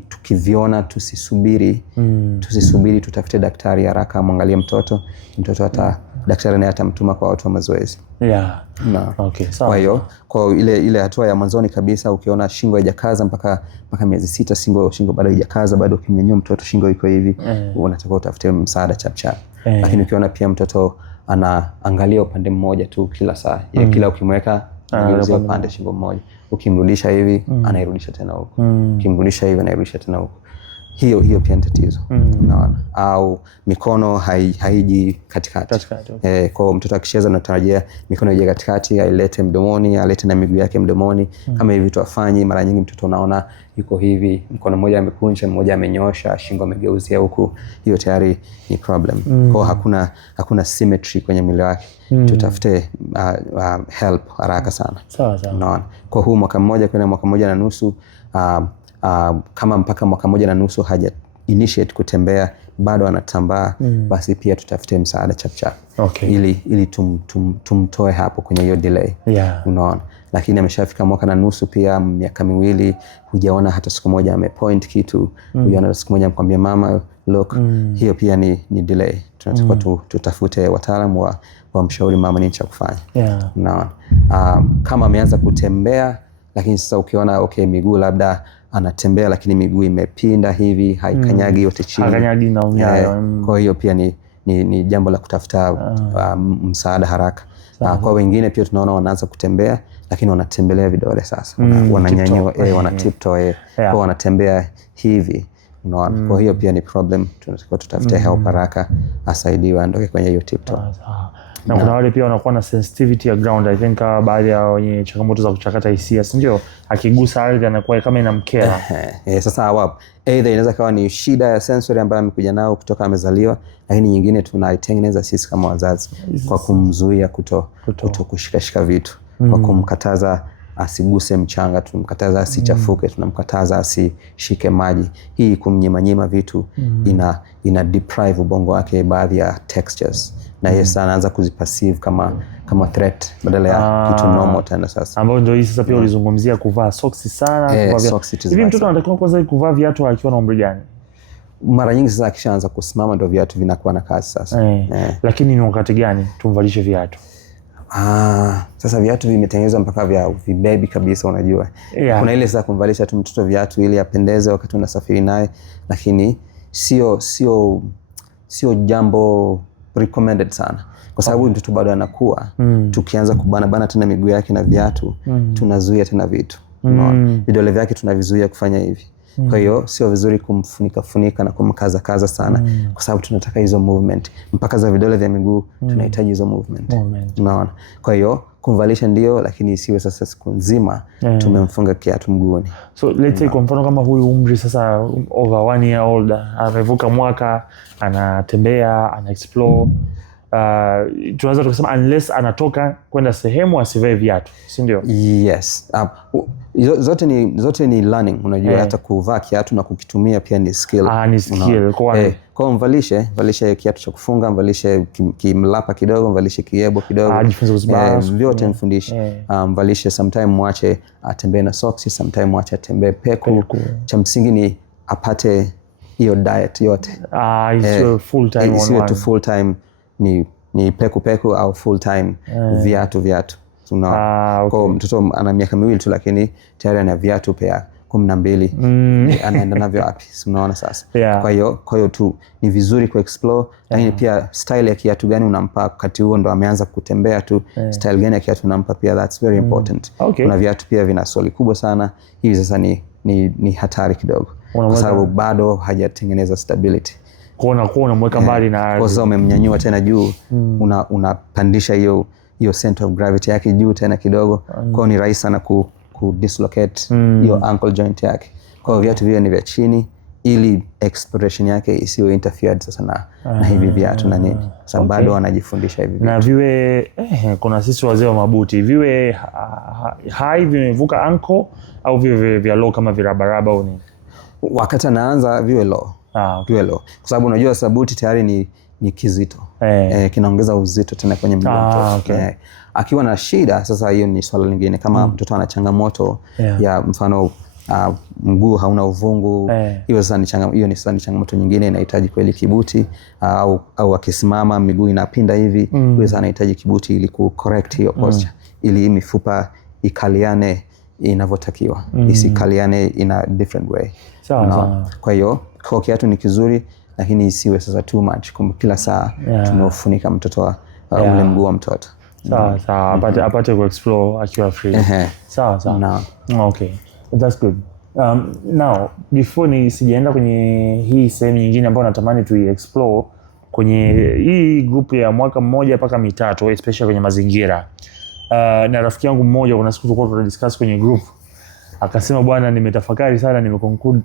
tukiviona tusisubiri tutafute daktari haraka mwangalie mtoto hata daktari naye atamtuma kwa watu wa mazoezi. Okay, kwa hiyo kwa ile hatua ya mwanzoni kabisa ukiona shingo haijakaza mpaka miezi 6 shingo bado haijakaza, bado ukimnyanyua mtoto shingo iko hivi, unatakiwa utafute msaada chap. Lakini ukiona pia mtoto anaangalia upande mmoja tu kila saa, kila ukimweka anageuza upande shingo mmoja, ukimrudisha hivi anairudisha tena huko, ukimrudisha hivi anairudisha tena huko, hiyo pia ni tatizo. Unaona, au mikono haiji katikati. Kwa mtoto akicheza natarajia mikono ije katikati, ailete mdomoni, alete na miguu yake mdomoni. Kama hivi vitu afanyi, mara nyingi mtoto unaona yuko hivi, mkono mmoja amekunja, mmoja amenyoosha, shingo amegeuzia huku, hiyo tayari ni problem. Kwa hakuna symmetry kwenye mwili wake. Tutafute help haraka sana. Unaona, kwa huu mwaka mmoja kwenda mwaka mmoja na nusu, kama mpaka mwaka mmoja na nusu haja initiate kutembea bado anatambaa, basi pia tutafute msaada chap. Ili tumtoe hapo kwenye hiyo delay. Unaona, lakini ameshafika mwaka na nusu pia miaka miwili, hujaona hata siku moja amepoint kitu, hujaona hata siku moja amkwambia mama look, hiyo pia ni delay. Tunatakiwa tutafute wataalamu wa mshauri mama nini cha kufanya. Unaona, kama ameanza kutembea lakini sasa ukiona miguu labda anatembea lakini miguu imepinda hivi, haikanyagi yote chini, hakanyagi na unyayo. Kwa hiyo pia ni jambo la kutafuta msaada haraka. Kwa wengine pia tunaona wanaanza kutembea lakini wanatembelea vidole sasa, wananyanyua wana tiptoe, kwa wanatembea hivi. Unaona, kwa hiyo pia ni problem. Tunatakiwa tutafute help haraka, asaidiwe aondoke kwenye hiyo tiptoe. Na kuna wale pia wanakuwa na sensitivity ya ground. I think baadhi ya wenye changamoto za kuchakata hisia, ndio akigusa ardhi anakuwa kama inamkera. Sasa wapo either inaweza kawa ni shida ya sensory ambayo amekuja nao kutoka amezaliwa, lakini nyingine tunaitengeneza sisi kama wazazi kwa kumzuia kuto kushikashika vitu, kwa kumkataza asiguse mchanga, tunamkataza asichafuke, tunamkataza asishike maji. Hii kumnyimanyima vitu ina deprive ubongo wake baadhi ya textures, na yeye sana anaanza kuziperceive kama threat badala ya kitu normal tena. Sasa ambao ndio hii sasa pia ulizungumzia kuvaa socks sana, hivi mtoto anatakiwa kwanza kuvaa viatu akiwa na umri gani? Mara nyingi sasa akishaanza kusimama ndio viatu vinakuwa na kazi sasa. Lakini ni wakati gani tumvalishe viatu? Sasa viatu vimetengenezwa mpaka vya vibebi kabisa, unajua. Kuna ile sasa kumvalisha tu mtoto viatu ili apendeze wakati unasafiri naye, lakini sio jambo recommended sana, kwa sababu mtoto bado anakuwa. Tukianza kubana tena miguu yake na viatu, tunazuia tena vitu. Vidole vyake tunavizuia kufanya hivi. Kwa hiyo sio vizuri kumfunika na kumkaza sana, kwa sababu tunataka hizo movement mpaka za vidole vya miguu, tunahitaji hizo movement. Unaona, kwa hiyo kumvalisha ndio, lakini isiwe sasa siku nzima tumemfunga kiatu mguuni. So let's say kwa mfano kama huyu umri sasa over 1 year old, amevuka mwaka, anatembea, ana explore, tunaweza tukasema unless anatoka kwenda sehemu asivae viatu, si ndio? Yes. Zote ni learning, unajua hata kuvaa kiatu na kukitumia pia ni skill. Ni skill. Kwa mvalishe kiatu cha kufunga, mvalishe kimlapa kidogo, mvalishe kiebo kidogo. Vyote mfundishe. Mvalishe sometime mwache atembee na socks, sometime mwache atembee peku. Cha msingi ni apate hiyo diet yote. Isiwe full time isiwe tu full time ni peku au full time viatu. Kwa mtoto ana miaka 2 tu lakini tayari ana viatu pia 12. Anaenda navyo wapi? Unaona sasa. Kwa hiyo tu ni vizuri ku explore, lakini pia style ya kiatu gani unampa wakati huo ndo ameanza kutembea tu. Style gani ya kiatu unampa pia, that's very important. Kuna viatu pia vina soli kubwa sana, hivi sasa ni hatari kidogo kwa sababu bado hajatengeneza stability. Kuona unamweka mbali na kwa sababu umemnyanyua tena juu, unapandisha hiyo center of gravity yake juu tena kidogo. Kwa ni rahisi sana ku dislocate hiyo ankle joint yake. Kwa hiyo viatu vile ni vya chini ili exploration yake isiwe interfered sasa na hivi viatu na nini. Sababu bado wanajifundisha hivi viatu. Na viwe kuna sisi wazee wa mabuti, viwe high vimevuka ankle au viwe vya low kama virabaraba au nini? Wakati anaanza viwe low. Viwe low. Kwa sababu unajua sabuti tayari ni kizito. Kinaongeza uzito tena kwenye mguu mtoto. Akiwa na shida sasa, hiyo ni swala lingine. Kama mtoto ana changamoto ya mfano mguu hauna uvungu, hiyo sasa ni changamoto nyingine, inahitaji kweli kibuti. Au akisimama miguu inapinda hivi, hiyo sasa anahitaji kibuti ili ku correct hiyo posture, ili mifupa ikaliane inavyotakiwa, isikaliane in a different way. Kwa hiyo kwa kiatu ni kizuri, lakini isiwe sasa too much kumbe kila saa tumefunika mtoto ule mguu wa mtoto. Sawa, apate ku explore akiwa free. Sawa. Okay, that's good. Now before sijaenda kwenye hii sehemu nyingine ambayo natamani tu explore kwenye hii group ya mwaka mmoja mpaka mitatu, especially kwenye mazingira. Na rafiki yangu mmoja kuna siku tulikuwa tunadiscuss kwenye group, akasema bwana, nimetafakari sana, nimeconclude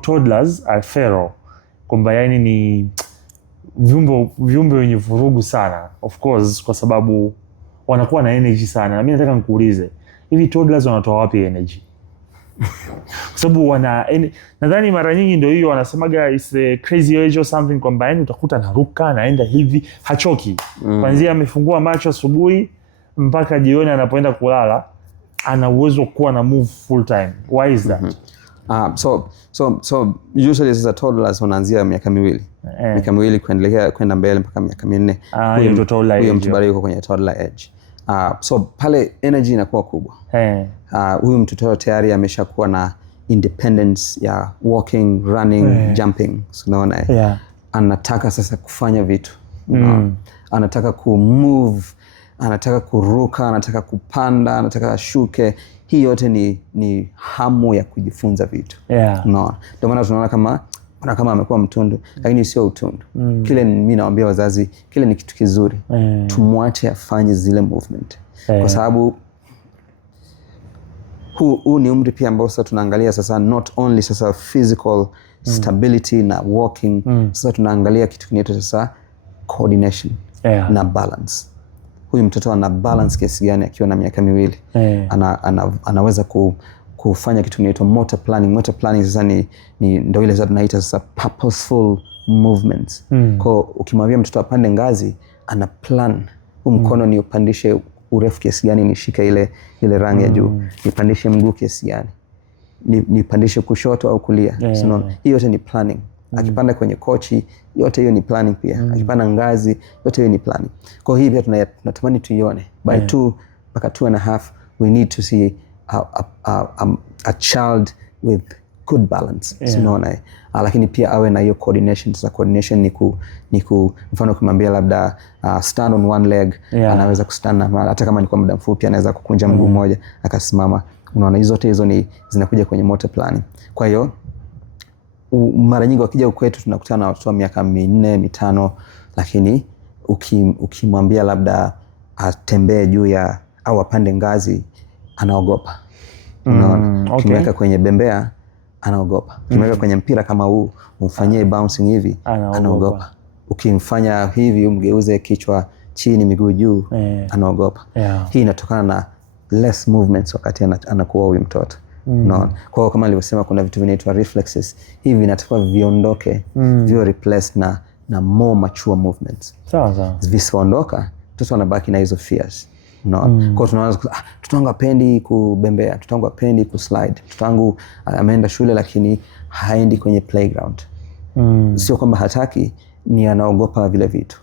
toddlers are feral, kwamba yani ni viumbe wenye vurugu sana, of course, kwa sababu wanakuwa na energy sana. Na mimi nataka nikuulize, hivi toddlers wanatoa wapi energy? Kwa sababu nadhani mara nyingi ndio hiyo wanasemaga is a crazy age or something, kwamba yani utakuta anaruka anaenda hivi hachoki. Kwanza amefungua macho asubuhi mpaka jioni anapoenda kulala ana uwezo kuwa na move full time. Why is that? So usually sasa toddlers wanaanzia miaka 2. Miaka 2 kuendelea kwenda mbele mpaka miaka 4. Huyo mtu bado yuko kwenye toddler age. So pale energy inakuwa kubwa. Huyu mtoto tayari ameshakuwa na independence ya walking, running, jumping. Unaona? Anataka sasa kufanya vitu. Anataka ku move, anataka kuruka, anataka kupanda, anataka ashuke. Hii yote ni hamu ya kujifunza vitu. Unaona? Ndio maana tunaona kama amekuwa mtundu, lakini sio utundu. Kile mimi nawaambia wazazi, kile ni kitu kizuri. Tumwache afanye zile movement. Kwa sababu huu ni umri pia ambao sasa tunaangalia sasa not only sasa physical stability na walking, sasa tunaangalia kitu kinaitwa sasa coordination na balance. Huyu mtoto ana balance kiasi gani akiwa na miaka 2? Anaweza kufanya kitu kinaitwa motor planning. Motor planning sasa ni ndio ile sasa tunaita sasa purposeful movements. Kwa ukimwambia mtoto apande ngazi, ana plan. Mkono ni upandishe urefu kiasi gani, nishika ile rangi ya juu, nipandishe mguu kiasi gani, nipandishe kushoto au kulia. Hiyo yote ni planning. Akipanda kwenye kochi, yote hiyo ni planning pia. Akipanda ngazi, yote hiyo ni planning. Kwa hiyo pia tunatamani tuione by 2 mpaka 2.5 we need to see a child with good balance. Unaona? Lakini pia awe na hiyo coordination. Sasa coordination ni mfano kumwambia labda stand on one leg, anaweza kustand hata kama ni kwa muda mfupi, anaweza kukunja mguu mmoja akasimama. Unaona, hizo zote zinakuja kwenye motor planning. Kwa hiyo mara nyingi wakija kwetu tunakutana na watoto wa miaka 4, 5, lakini ukimwambia labda atembee juu ya au apande ngazi, anaogopa. Unaona? Ukimweka kwenye bembea anaogopa. Ukimweka kwenye mpira kama huu umfanyie bouncing hivi, anaogopa. ukimfanya hivi umgeuze kichwa chini miguu juu, anaogopa. Hii inatokana na less movements wakati anakuwa huyu mtoto. Unaona? Kwa hiyo kama nilivyosema kuna vitu vinaitwa reflexes. Hivi vinatakiwa viondoke, viwe replaced na more mature movements. Sawa. Visiondoka, mtoto anabaki na hizo fears. Unaona? Kwa hiyo tunaanza mtoto wangu hapendi kubembea, mtoto wangu hapendi kuslide, mtoto wangu ameenda shule lakini haendi kwenye playground. Sio kwamba hataki, ni anaogopa vile vitu.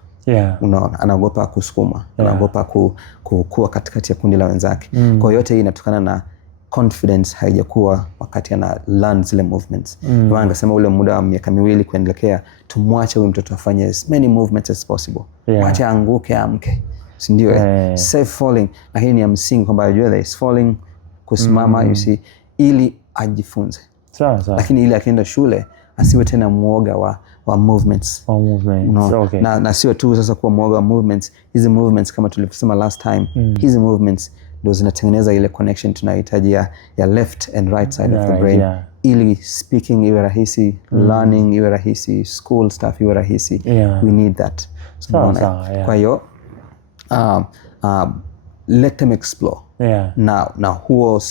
Unaona, anaogopa kusukuma, anaogopa kuwa katikati ya kundi la wenzake. Kwa hiyo yote hii inatokana na confidence haijakuwa wakati ana learn zile movements. Ndio anasema ule muda wa miaka 2 kuendelea tumwache huyu mtoto afanye as many movements as possible. Acha anguke amke. Si ndio? Safe falling, lakini ni ya msingi kwamba ajue there is falling, kusimama you see, ili ajifunze. Sawa. Lakini ili akienda shule asiwe tena muoga wa movements. Okay. Na sio tu sasa kuwa muoga wa movements. Hizi movements kama tulivyosema last time, hizi movements ndio zinatengeneza ile connection tunayohitaji ya left and right side of the brain. Ili speaking iwe rahisi, learning iwe rahisi, school stuff iwe rahisi. We need that. Kwa hiyo let them explore. Na huo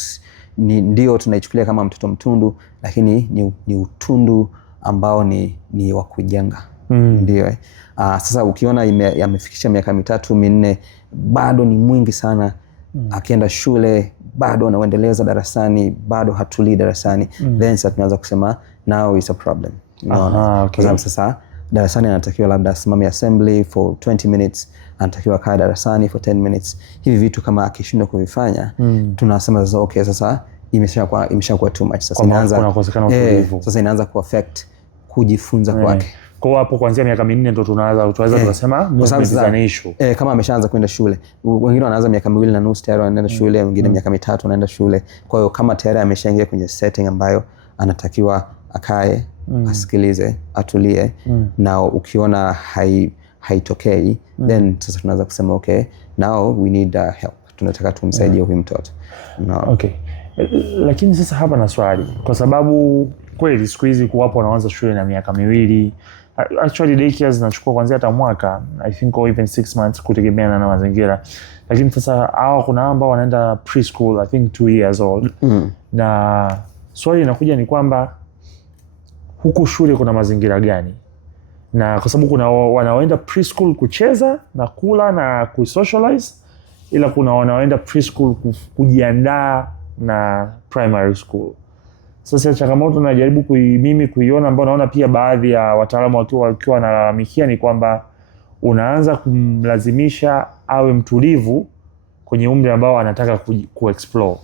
ndio tunaichukulia kama mtoto mtundu, lakini ni utundu ambao ni wa kujenga. Ndio. Sasa ukiona yamefikisha miaka 3, 4 bado ni mwingi sana. Akienda shule bado anaendeleza darasani, bado hatulii darasani, then sasa tunaanza kusema now is a problem. Unaona? Kwa sababu sasa darasani anatakiwa labda asimame assembly for 20 minutes, anatakiwa kaa darasani for 10 minutes. Hivi vitu kama akishindwa kuvifanya, tunasema sasa okay, sasa imeshakuwa too much. Sasa inaanza kuaffect kujifunza kwake. Kwa hapo kuanzia miaka 4 ndio tunaweza tukasema movement is an issue. Kama ameshaanza kwenda shule. Wengine wanaanza miaka 2.5 tayari wanaenda shule, wengine miaka 3 wanaenda shule. Kwa hiyo kama tayari ameshaingia kwenye setting ambayo anatakiwa akae, asikilize, atulie, na ukiona haitokei, then sasa tunaanza kusema okay, now we need help. Tunataka tumsaidie huyu mtoto. Okay. Lakini sasa hapa na swali, kwa sababu kweli siku hizi kuwapo wanaanza shule na miaka 2, actually daycare zinachukua kuanzia hata mwaka, I think or even 6 months kutegemeana na mazingira. Lakini sasa kuna ambao wanaenda preschool, I think 2 years old. Na swali linakuja ni kwamba huku shule kuna mazingira gani? Na kwa sababu kuna wanaoenda preschool kucheza na kula na kusocialize, ila kuna wanaoenda preschool kujiandaa na primary school. Sasa changamoto najaribu mimi kuiona, ambao naona pia baadhi ya wataalamu wakiwa wanalalamikia, ni kwamba unaanza kumlazimisha awe mtulivu kwenye umri ambao anataka kuexplore.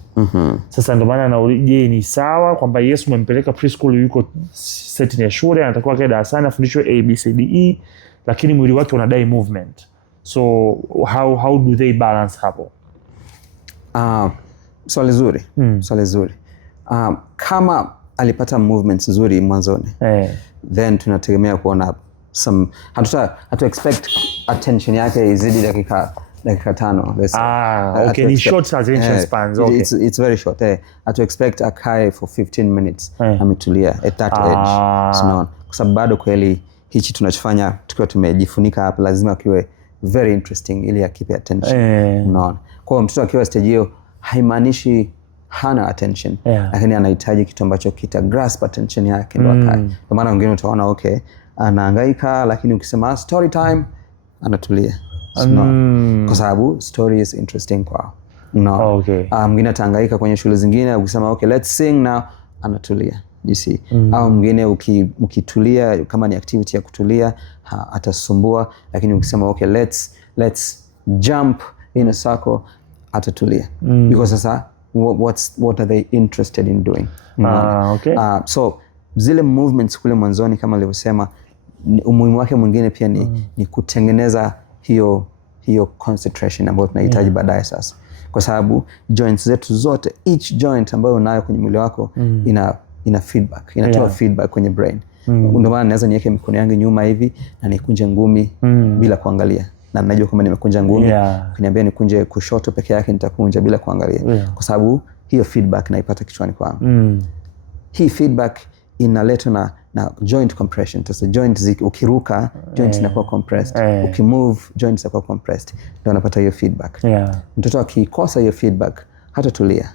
Sasa ndio maana naulije ni sawa kwamba Yesu umempeleka preschool, yuko setting ya shule, anatakiwa kae darasani afundishwe ABCDE, lakini mwili wake unadai movement. So how do they balance hapo? Swali zuri. Kama alipata movements nzuri mwanzoni, then tunategemea kuona hatu expect attention yake izidi dakika 5. Okay, ni short attention spans. Okay. It's very short. Hatu expect akae for 15 minutes ametulia at that age. Unaona? Kwa sababu bado kweli hichi tunachofanya tukiwa tumejifunika hapa lazima kiwe very interesting ili akipe attention. Unaona? Kwa mtoto akiwa stage hiyo haimaanishi hana attention, lakini anahitaji kitu ambacho kita grasp attention yake ndo akae. Kwa maana wengine utaona okay, anahangaika, lakini ukisema story time anatulia. Kwa sababu story is interesting kwao. Mwingine atahangaika kwenye shule zingine, ukisema okay let's sing now, anatulia. You see? Au mwingine ukitulia kama ni activity ya kutulia atasumbua, lakini ukisema okay let's jump in a circle, atatulia. Because sasa what are they interested in doing? So zile movements kule mwanzoni kama nilivyosema, umuhimu wake mwingine pia ni kutengeneza hiyo concentration ambayo tunahitaji baadaye sasa. Kwa sababu joints zetu zote, each joint ambayo unayo kwenye mwili wako ina feedback, inatoa feedback kwenye brain. Ndio maana naweza niweke mikono yangu nyuma hivi na nikunje ngumi bila kuangalia. Na najua kama nimekunja ngumi, kuniambia nikunje kushoto peke yake nitakunja bila kuangalia. Kwa sababu hiyo feedback naipata kichwani kwangu. Hii feedback inaletwa na joint compression. Sasa joint ukiruka joint inakuwa compressed, ukimove joint inakuwa compressed, ndio unapata hiyo feedback. Mtoto akikosa hiyo feedback hata tulia.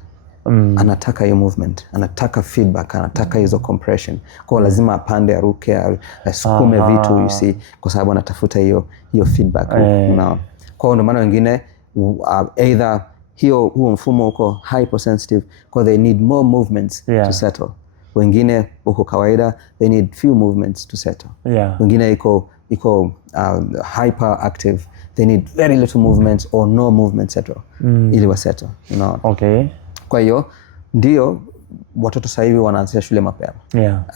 Anataka hiyo movement, anataka feedback, anataka hizo compression. Kwa lazima apande, aruke, asukume vitu you see, kwa sababu anatafuta hiyo feedback. Kwa ndio maana wengine either huo mfumo uko hypersensitive, kwa they need more movements to settle. Wengine uko kawaida, they need few movements to settle. Wengine iko hyperactive, they need very little movements or no movement settle ili wa settle. Okay. Kwa hiyo ndio watoto sasa hivi wanaanza shule mapema.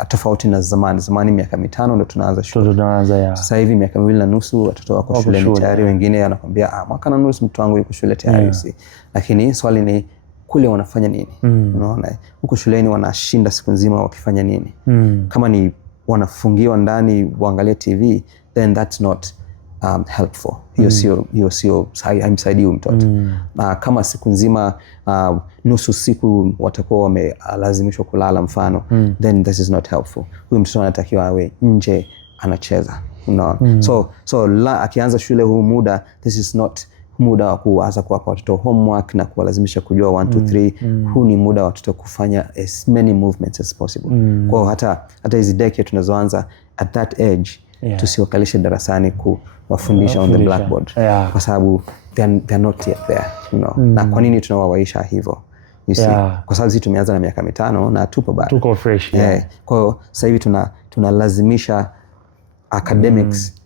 Tofauti na zamani. Zamani miaka 5 ndio tunaanza shule. Sasa hivi miaka 2.5 watoto wako shule tayari. Wengine wanakuambia mwaka na nusu mtu wangu yuko shule tayari. Lakini swali ni kule wanafanya nini? Unaona, huko shuleni wanashinda siku nzima wakifanya nini? Kama ni wanafungiwa ndani waangalie TV, then that's not helpful. Hiyo sio haimsaidii mtoto. Kama siku nzima nusu siku watakuwa wamelazimishwa kulala mfano, then this is not helpful. Huyu mtoto anatakiwa awe nje anacheza. Akianza shule huu muda, this is not muda wa kuanza kuwapa watoto homework na kuwalazimisha kujua 1 2 3. Huu ni muda wa watoto kufanya as many movements as possible. Kwa hata hizi daycare tunazoanza at that age, tusiwakalishe darasani kuwafundisha on the blackboard, kwa sababu they're not yet there, Na kwa nini tunawawaisha hivyo? You see, kwa sababu sisi tumeanza na miaka 5 na tupo bado. Tuko fresh. Kwa hiyo sasa hivi tunalazimisha academics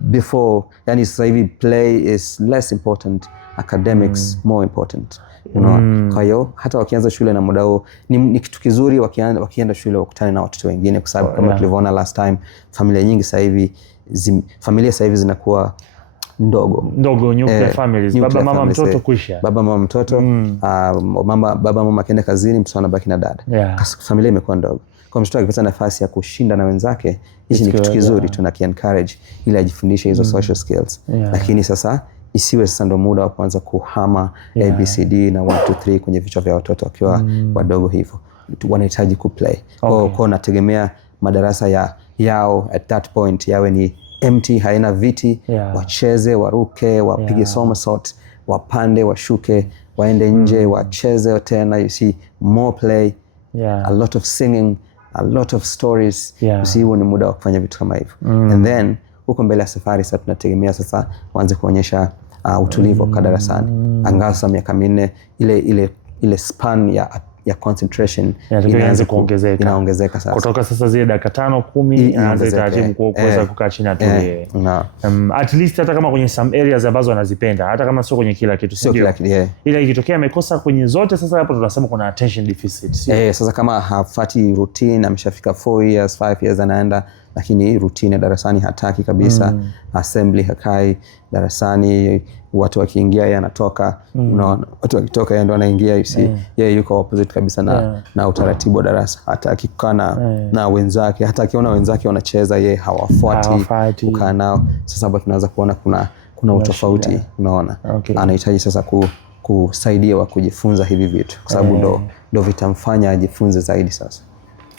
before, yani sasa hivi play is less important, academics more important. Kwa hiyo hata wakianza shule na muda huo ni kitu kizuri wakienda shule wakutane na watoto wengine, kwa sababu kama tulivyoona last time, familia nyingi sasa hivi zinakuwa ndogo nuclear families, baba mama mtoto kuisha. Baba mama mtoto, baba mama akienda kazini, mtoto anabaki na dada. Familia imekuwa ndogo. Kwa mtoto akipata nafasi ya kushinda na wenzake, hichi ni kitu kizuri, encourage ili ajifundishe hizo social skills. Lakini sasa isiwe sasa ndo muda wa kuanza kuhama ABCD na 1 2 3 kwenye vichwa vya watoto wakiwa wadogo hivyo. Wanahitaji kuplay. Kwa nategemea madarasa yao at that point yawe ni empty, haina viti, wacheze, waruke, wapige somersault, wapande, washuke, waende nje, wacheze tena. You see more play, a lot of singing, a lot of stories. You see, huo ni muda wa kufanya vitu kama hivyo. And then huko mbele ya safari sasa tunategemea sasa waanze kuonyesha utulivu kwa darasani. Angalau sasa miaka 4 ile span ya concentration inaongezeka sasa. Kutoka sasa zile dakika 5 10 anaanza taratibu kuweza kukaa chini atulie. At least hata kama kwenye some areas ambazo anazipenda, hata kama sio kwenye kila kitu, sio kila kitu. Ila ikitokea amekosa kwenye zote, sasa hapo tunasema kuna attention deficit. Sasa kama hafuati routine, ameshafika 4 years 5 years anaenda, lakini routine darasani hataki kabisa. Assembly hakai darasani, watu wakiingia yeye anatoka, unaona, watu wakitoka yeye ndo anaingia. You see, yeye yuko opposite kabisa na utaratibu wa darasa. Hata akikana na wenzake, hata akiona wenzake wanacheza, yeye hawafuati kukaa nao. Sasa hapo tunaanza kuona kuna utofauti, unaona. Anahitaji sasa kusaidia wa kujifunza hivi vitu, kwa sababu ndo vitamfanya ajifunze zaidi sasa.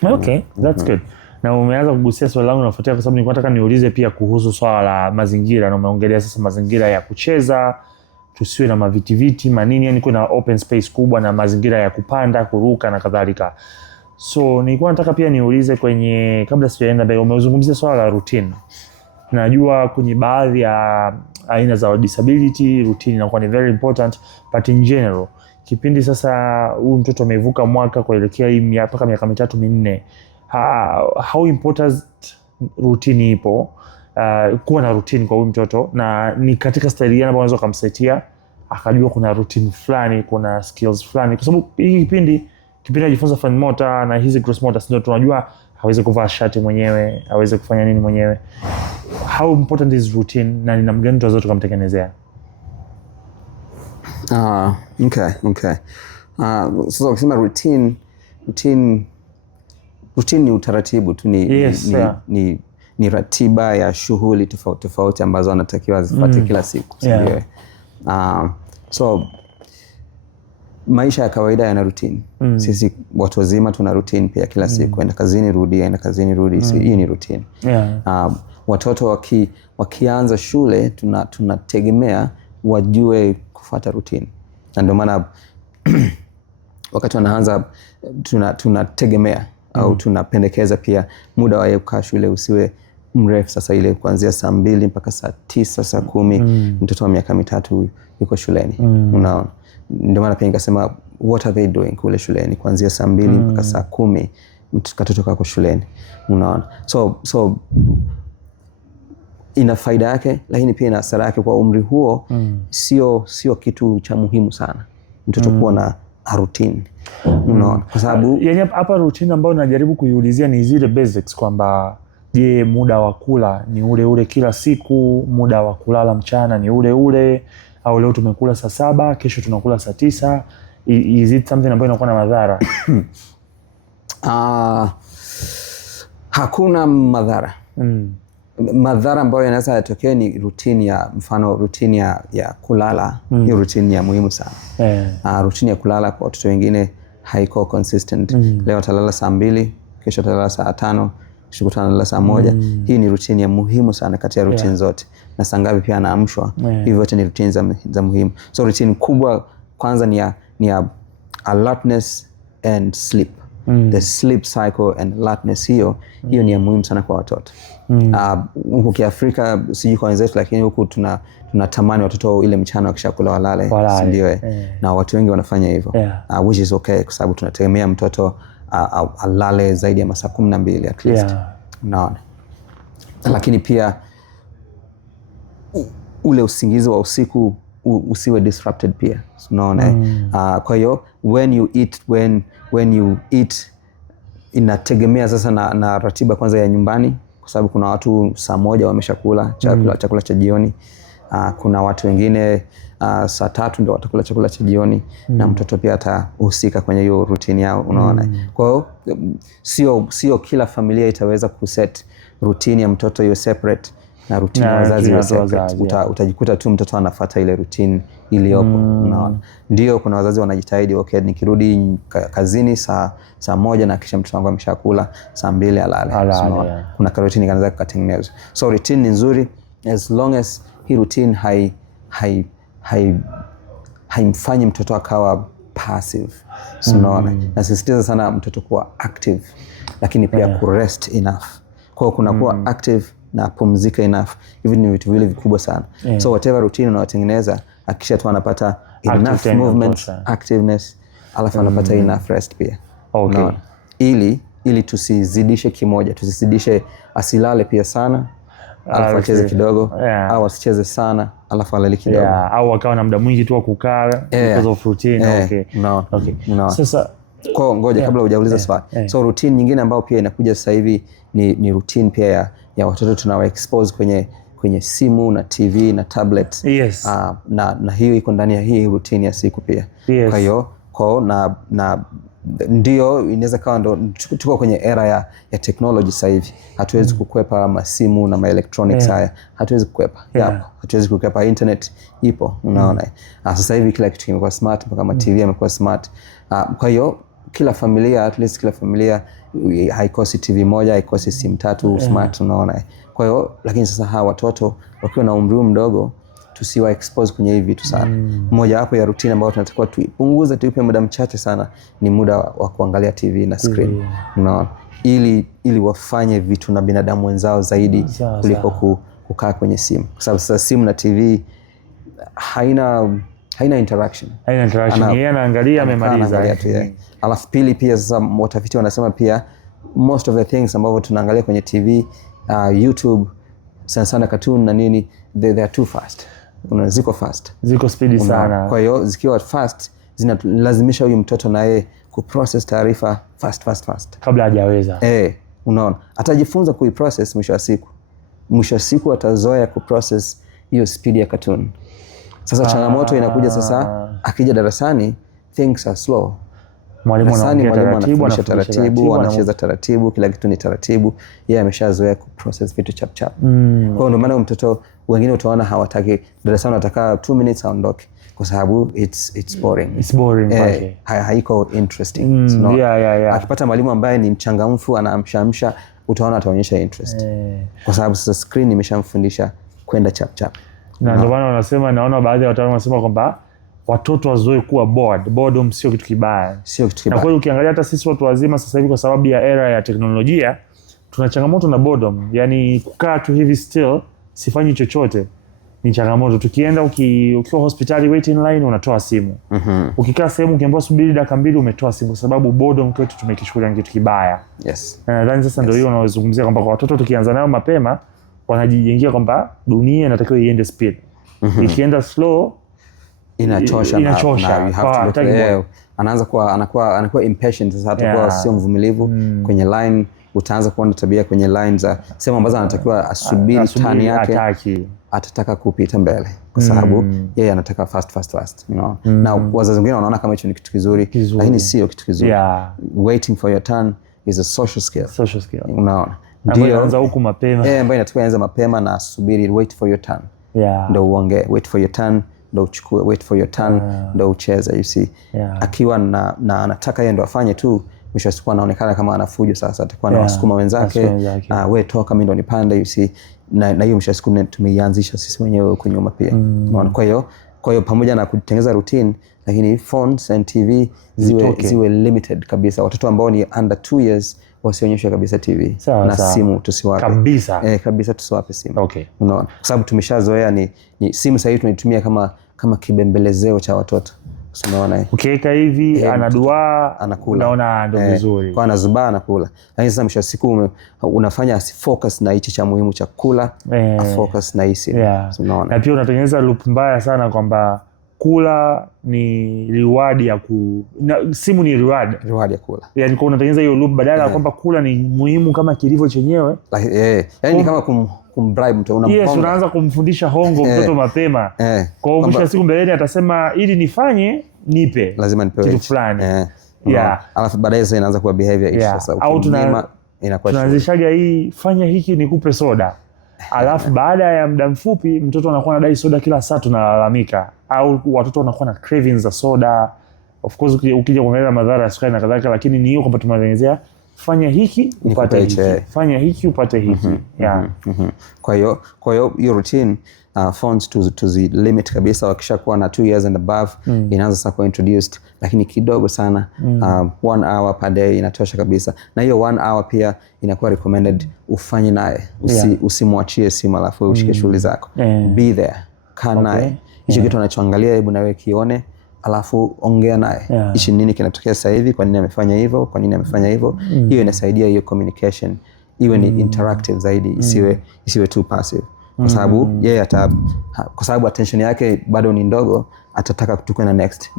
Okay, that's good. Na umeanza kugusia swali langu nafuatia, kwa sababu nilikuwa nataka niulize pia kuhusu swala la mazingira, na umeongelea sasa mazingira ya kucheza, tusiwe na maviti manini, yani kuna open space kubwa na mazingira ya kupanda, kuruka na kadhalika. So nilikuwa nataka pia niulize kwenye, kabla sijaenda mbele, umezungumzia swala la routine. Najua kwenye baadhi ya aina za disability routine inakuwa ni very important, but in general kipindi sasa huyu mtoto amevuka mwaka kuelekea hii mpaka miaka 3 4, how important routine ipo, kuwa na routine kwa huyu mtoto, na ni katika style gani ambayo unaweza kumsetia akajua kuna routine fulani, kuna skills fulani, kwa sababu hii kipindi anajifunza fine motor na hizi gross motor, ndio tunajua hawezi kuvaa shati mwenyewe, hawezi kufanya nini mwenyewe. How important is routine, na ni namna gani tunaweza tukamtengenezea? Okay. Sasa ukisema routine ni utaratibu tu, ni ratiba ya shughuli tofauti ambazo anatakiwa zifuate kila siku. So maisha ya kawaida yana routine. Sisi watu wazima tuna routine pia kila siku. Enda kazini rudi, enda kazini rudi. Hii ni routine. Watoto wakianza shule tunategemea wajue kufuata routine. Na ndio maana wakati wanaanza tunategemea au tunapendekeza pia muda wa kukaa shule usiwe mrefu. Sasa ile kuanzia saa 2 mpaka saa 9, saa 10 mtoto wa miaka 3 yuko shuleni. Unaona? Ndio maana pia nikasema what are they doing kule shuleni kuanzia saa 2 mpaka saa 10 mtoto kako shuleni. Unaona? So ina faida yake, lakini pia ina hasara yake. Kwa umri huo sio kitu cha muhimu sana mtoto kuwa na routine. Unaona? Kwa sababu yani hapa routine ambayo najaribu kuiulizia ni zile basics, kwamba je, muda wa kula ni ule ule kila siku, muda wa kulala mchana ni ule ule, au leo tumekula saa 7 kesho tunakula saa 9? Is it something ambayo inakuwa na madhara? Hakuna madhara. Madhara ambayo yanaweza yatokea ni routine ya mfano routine ya kulala. Hiyo routine ya muhimu sana. Routine ya kulala kwa watoto wengine haiko consistent. Leo atalala saa 2, kesho atalala saa 5, kesho atalala saa 1. Hii ni routine ya muhimu sana kati ya routine zote. Na saa ngapi pia anaamshwa. Hivyo yote ni routine za muhimu. So routine kubwa kwanza ni ya alertness and sleep. The sleep cycle and alertness hiyo ni ya muhimu sana kwa watoto. Huku Kiafrika sijui kwa wenzetu, lakini huku tunatamani watoto ile mchana wakishakula walale. Ndio. Na watu wengi wanafanya hivyo. Which is okay kwa sababu tunategemea mtoto alale zaidi ya masaa 12 at least. Unaona? Lakini pia ule usingizi wa usiku usiwe disrupted pia. Unaona? Kwa hiyo when you eat inategemea sasa na ratiba kwanza ya nyumbani, kwa sababu kuna watu saa 1 wameshakula chakula cha jioni. Kuna watu wengine saa 3 ndio watakula chakula cha jioni. Na mtoto pia atahusika kwenye hiyo routine yao. Unaona? Kwa hiyo sio kila familia itaweza kuset routine ya mtoto hiyo separate na routine ya wazazi wa separate. Utajikuta tu mtoto anafuata ile routine iliyopo. Unaona? Ndio kuna wazazi wanajitahidi, okay, nikirudi kazini saa 1 na kisha mtoto wangu ameshakula saa 2 alale. Kuna routine kanaweza kutengenezwa. So routine ni nzuri as long as hii routine haimfanyi mtoto akawa passive. Unaona? Nasisitiza sana mtoto kuwa active, lakini pia kurest enough. Kwa hiyo kuna kuwa active na pumzika enough. Hivi ni vitu vile vikubwa sana. So whatever routine unayotengeneza, hakikisha tu anapata enough movement, activeness, alafu anapata enough rest pia. Okay. Ili tusizidishe kimoja, tusizidishe, asilale pia sana alafu acheze kidogo, au asicheze sana alafu alale kidogo, au akawa na muda mwingi tu wa kukaa because of routine. Okay. Sasa kwa ngoja kabla hujauliza swali. So routine nyingine ambayo pia inakuja sasa hivi ni routine pia ya watoto tunawa expose kwenye simu na TV na tablet. Na hiyo iko ndani ya hii routine ya siku pia. Kwa hiyo na ndio inaweza kawa ndo tuko kwenye era ya technology sasa hivi. Hatuwezi kukwepa masimu na electronics haya. Hatuwezi kukwepa. Hatuwezi kukwepa internet ipo. Unaona? Sasa hivi kila kitu kimekuwa smart, mpaka TV yamekuwa smart. Kwa hiyo kila familia, at least kila familia haikosi TV moja, haikosi simu 3 smart. Unaona? Kwa hiyo lakini sasa hawa watoto wakiwa na umri mdogo tusiwa expose kwenye hivi vitu sana. Moja hapo ya routine ambayo tunatakiwa tuipunguze, tuipe muda mchache sana, ni muda wa kuangalia TV na screen. Unaona? Ili wafanye vitu na binadamu wenzao zaidi kuliko kukaa kwenye simu. Kwa sababu sasa simu na TV haina interaction. Yeye anaangalia amemaliza. Alafu pili pia sasa watafiti wanasema pia most of the things ambavyo tunaangalia kwenye TV, YouTube, sana cartoon na nini, they are too fast. Ziko fast. Ziko speed sana. Kwa hiyo zikiwa fast zinalazimisha huyu mtoto na yeye kuprocess taarifa fast kabla hajaweza. Unaona? Atajifunza kuiprocess mwisho wa siku atazoea kuprocess hiyo speed ya cartoon. Sasa changamoto inakuja sasa akija darasani, things are slow. Mwalimu anafundisha taratibu, anacheza taratibu, kila kitu ni taratibu. Yeye ameshazoea kuprocess vitu chap. Kwa hiyo ndio maana mtoto wengine utaona hawataki darasani, atakaa 2 minutes aondoke. Kwa kwa sababu it's boring. It's boring kwake. Haiko interesting. So, yeah. Akipata mwalimu ambaye ni mchangamfu, anaamsha, utaona ataonyesha interest. Kwa sababu sasa screen imeshamfundisha kwenda chap chap. Na ndio maana wanasema, naona baadhi ya wataalamu wanasema kwamba watoto wazoe kuwa bored. Boredom sio kitu kibaya. Sio kitu kibaya. Na kweli ukiangalia hata sisi watu wazima sasa hivi kwa sababu ya era ya teknolojia tuna changamoto na boredom. Yaani kukaa tu hivi still sifanyi chochote ni changamoto. Tukienda ukiwa hospitali waiting line unatoa simu. Ukikaa sehemu ukiambiwa subiri dakika 2 umetoa simu, kwa sababu boredom kwetu tumekichukulia kitu kibaya. Yes. Na nadhani sasa ndio hiyo unaozungumzia kwamba kwa watoto tukianza nao mapema wanajijengea kwamba dunia inatakiwa iende speed. Ikienda slow inachosha. Anakuwa impatient sasa, atakuwa sio mvumilivu kwenye line. Utaanza kuona tabia kwenye line za sehemu ambazo anatakiwa asubiri turn yake, atataka kupita mbele kwa sababu yeye anataka fast, you know. Na wazazi wengine wanaona kama hicho ni kitu kizuri, lakini sio kitu kizuri. Waiting for your turn is a social skill. Unaona? Ndio inaanza huko mapema. Ambayo inatakiwa anza mapema na subiri, wait for your turn. Ndio uongee, wait for your turn, ndio uchukue, wait for your turn, ndio ucheze, you see. Akiwa na anataka yeye ndio afanye tu, mwisho wa siku anaonekana kama anafujo. Sasa atakuwa na wasukuma wenzake, wewe toka, mimi ndo nipande, you see. Na hiyo mwisho wa siku tumeianzisha sisi wenyewe huko nyuma pia. Unaona? Kwa hiyo pamoja na kutengeneza routine, lakini phones and TV ziwe limited kabisa. Watoto ambao ni under 2 years wasionyeshwe kabisa TV na simu tusiwape kabisa. Kabisa tusiwape simu. Unaona? Kwa sababu tumeshazoea ni simu sasa hivi tunaitumia kama kibembelezeo cha watoto. Unaona? Ukiweka hivi anadua anakula. Unaona ndio vizuri. Kwa anazubaa anakula. Lakini sasa mwisho wa siku unafanya focus na hichi cha muhimu cha kula, focus na hisi. Unaona? Na pia unatengeneza loop mbaya sana kwamba kula ni reward ya simu ni reward ya kula. Yaani kwa unatengeneza hiyo loop badala ya kwamba kula ni muhimu kama kilivyo chenyewe. Yaani ni kama kumbribe mtu, unamponga. Unaanza kumfundisha hongo mtoto mapema. Kwa hiyo mwisho siku mbeleni atasema ili nifanye nipe. Lazima nipewe kitu fulani. Alafu baadaye sasa inaanza kuwa behavior issue sasa. Au tunaanzishaga hii, fanya hiki nikupe soda. Alafu baada ya muda mfupi mtoto anakuwa anadai soda kila saa, tunalalamika. Au watoto wanakuwa na cravings za soda. Of course ukija kuangalia madhara ya sukari na kadhalika, lakini ni hiyo kwamba tumeelezea fanya hiki upate hiki, fanya hiki upate hiki. Kwa hiyo hiyo routine phones to the limit kabisa. Wakishakuwa na 2 years and above inaanza sasa kuwa introduced, lakini kidogo sana. 1 hour per day inatosha kabisa, na hiyo 1 hour pia inakuwa recommended ufanye naye. Usimwachie simu alafu ushike shughuli zako. Be there, kaa naye. Hicho kitu anachoangalia hebu nawe kione, alafu ongea naye. Hichi nini kinatokea sasa hivi, kwa nini amefanya hivyo, kwa nini amefanya hivyo. Hiyo inasaidia hiyo communication iwe ni interactive zaidi, isiwe too passive. Kwa sababu yeye kwa sababu attention yake bado ni ndogo, atataka kutukua na next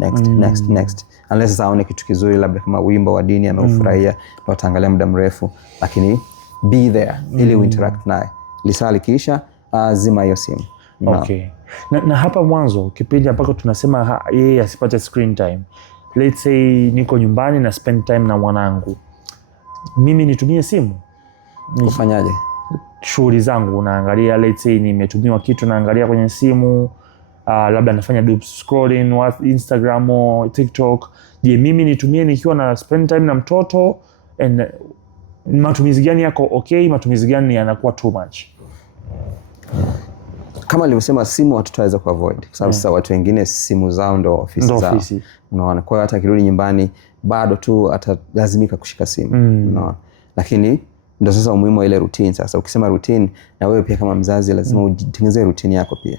unless sasa aone kitu kizuri, labda kama wimbo wa dini ameufurahia, ndio ataangalia muda mrefu. Lakini be there ili uinteract naye. Lisaa likiisha zima hiyo simu. Na hapa mwanzo kipindi ambako tunasema yeye asipate screen time, let's say niko nyumbani na spend time na mwanangu, mimi nitumie simu kufanyaje? Shughuli zangu naangalia, let's say nimetumiwa kitu naangalia kwenye simu, labda nafanya doom scrolling wa Instagram au TikTok. Je, mimi nitumie nikiwa na spend time na mtoto? And matumizi gani yako matumizi gani yanakuwa too much? Kama nilivyosema, simu hatutaweza kuavoid kwa sababu sasa watu wengine simu zao ndo ofisi zao. Unaona? Kwa hiyo hata kirudi nyumbani bado tu atalazimika kushika simu. Unaona? Lakini ndio sasa umuhimu wa ile routine. Sasa ukisema routine, na wewe pia kama mzazi lazima ujitengenezee routine yako pia.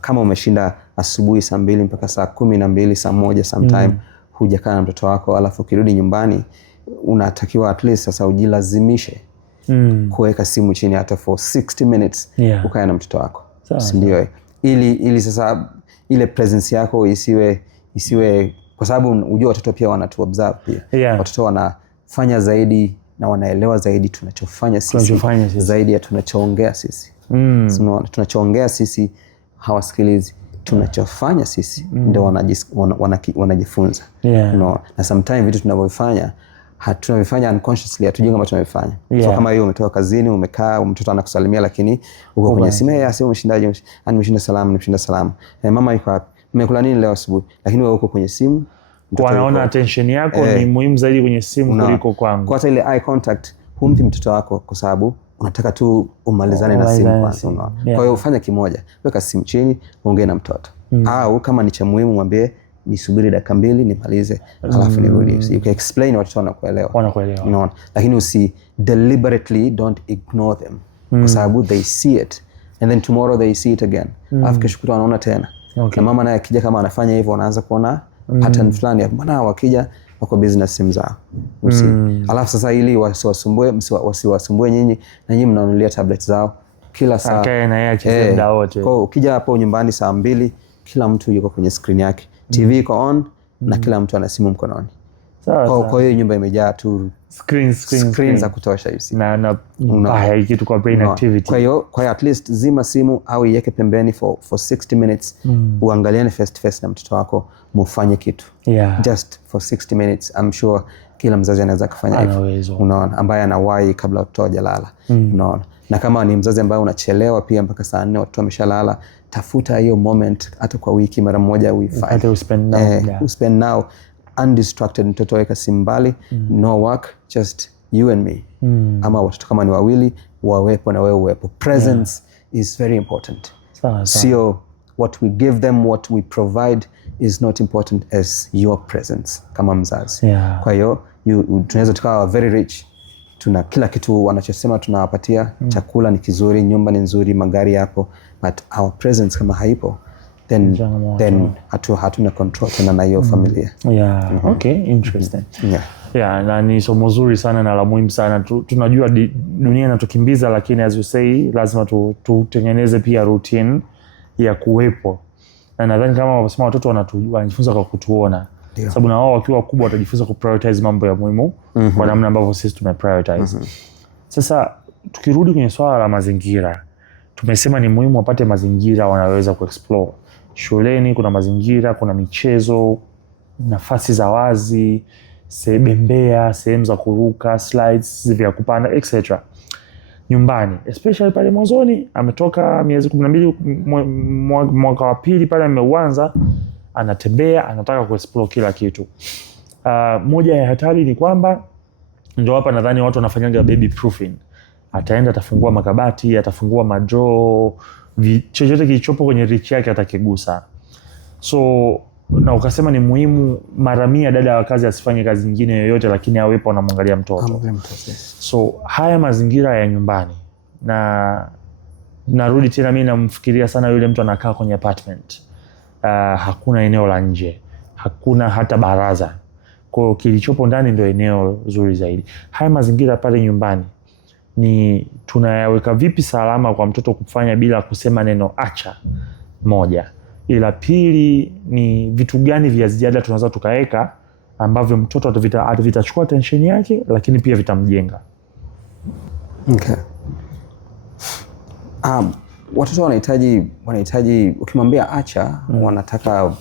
Kama umeshinda asubuhi saa 2 mpaka saa 12, saa 1 sometime hujakaa na mtoto wako, alafu ukirudi nyumbani unatakiwa at least sasa ujilazimishe kuweka simu chini hata for 60 minutes ukae na mtoto wako. Ndio ili sasa ile presence yako isiwe kwa sababu unajua watoto pia wanatu observe pia. Watoto wanafanya zaidi na wanaelewa zaidi tunachofanya sisi zaidi ya tunachoongea sisi. Tunachoongea sisi hawasikilizi, tunachofanya sisi ndio wanajifunza. Na sometimes vitu tunavyofanya tunavifanya unconsciously, hatujui kama tunavifanya. So kama hiyo umetoka kazini, umekaa, mtoto anakusalimia lakini uko kwenye simu, umeshindaje? Nimeshinda salama. Mama yuko wapi? mmekula nini leo asubuhi, lakini wewe uko kwenye simu. Kwa anaona attention yako ni muhimu zaidi kwenye simu kuliko kwangu. Kwa hata ile eye contact humpi mtoto wako kwa sababu unataka tu umalizane na simu kwanza. Kwa hiyo ufanye kimoja, weka simu chini, ongea na mtoto. Au kama ni cha muhimu mwambie nisubiri dakika 2 nimalize alafu nirudi. You can explain, watoto wanakuelewa. Unaona? Lakini usi deliberately don't ignore them. Kwa sababu they see it and then tomorrow they see it again. Alafu kesho kutwa wanaona tena. Na mama naye akija kama anafanya hivyo anaanza kuona pattern fulani ya bwana wakija wako business simu zao. Alafu sasa ili wasiwasumbue nyinyi na nyinyi mnanunulia tablet zao kila saa. Na yeye acheze muda wote. Kwa ukija hapo nyumbani saa 2 kila mtu yuko kwenye screen yake. TV iko on na kila mtu ana simu mkononi. Kwa hiyo nyumba imejaa tu screen za kutosha hivi. Na mbaya kitu kwa brain activity. Kwa hiyo at least zima simu au iweke pembeni for 60 minutes. Uangaliane face to face na mtoto wako, mufanye kitu. Just for 60 minutes. I'm sure kila mzazi anaweza kufanya hivyo. Unaona, ambaye anawahi kabla watoto hawajalala. Unaona. Na kama ni mzazi ambaye unachelewa pia mpaka saa 4 watoto wameshalala, tafuta hiyo moment hata kwa wiki mara moja hata spend now undistracted. Mtoto weka simu mbali, no work, just you and me. Ama watoto kama ni wawili wawepo na wewe uwepo. Presence is very important. Sio what we give them, what we provide is not important as your presence kama mzazi. Kwa hiyo tunaweza tukawa very rich, tuna kila kitu wanachosema tunawapatia, chakula ni kizuri, nyumba ni nzuri, magari yapo, but our presence kama haipo then hatuna control tena na hiyo familia. Okay, interesting. Na ni somo zuri sana na la muhimu sana. Tunajua dunia inatukimbiza, lakini as you say lazima tutengeneze pia routine ya kuwepo. Na nadhani kama wasema watoto wanajifunza kwa kutuona. Sababu na wao wakiwa wakubwa watajifunza ku prioritize mambo ya muhimu kwa namna ambavyo sisi tumeprioritize. Sasa tukirudi kwenye swala la mazingira, tumesema ni muhimu wapate mazingira wanaweza kuexplore. Shuleni kuna mazingira, kuna michezo, nafasi za wazi, bembea, sehemu za kuruka, slides vya kupanda etc. Nyumbani, especially pale mwanzoni, ametoka miezi 12 mwaka wa pili pale ameuanza, anatembea, anataka kuexplore kila kitu. Moja ya hatari ni kwamba ndio hapa nadhani watu wanafanyanga baby proofing. Ataenda atafungua makabati, atafungua madraw, chochote kilichopo kwenye reach yake atakigusa. So na ukasema ni muhimu mara 100 dada wa kazi asifanye kazi nyingine yoyote, lakini awepo anamwangalia mtoto. So haya mazingira ya nyumbani, na narudi tena mimi namfikiria sana yule mtu anakaa kwenye apartment. Hakuna eneo la nje, hakuna hata baraza. Kwa hiyo kilichopo ndani ndio eneo zuri zaidi. Haya mazingira pale nyumbani ni tunayaweka vipi salama kwa mtoto kufanya bila kusema neno acha? Moja. Ila pili ni vitu gani vya ziada tunaweza tukaweka ambavyo mtoto vitachukua attention yake lakini pia vitamjenga. Okay. Watoto wanahitaji ukimwambia acha, wanataka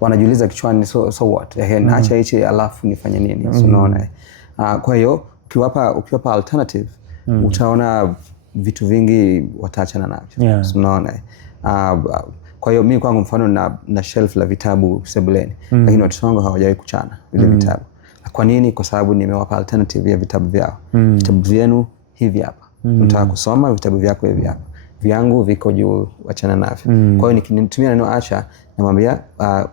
wanajiuliza kichwani, so what? Acha hichi alafu nifanye nini? So unaona. Kwa hiyo ukiwapa alternative, utaona vitu vingi wataachana navyo. So unaona. Kwa hiyo mimi kwangu mfano na shelf la vitabu sebuleni, lakini watoto wangu hawajawahi kuchana vile vitabu. Kwa nini? Kwa sababu nimewapa alternative ya vitabu vyao. Vitabu vyenu hivi hapa. Mtaka kusoma vitabu vyako hivi hapa. Vyangu viko juu, wachana navyo. Kwa hiyo nikitumia neno acha, namwambia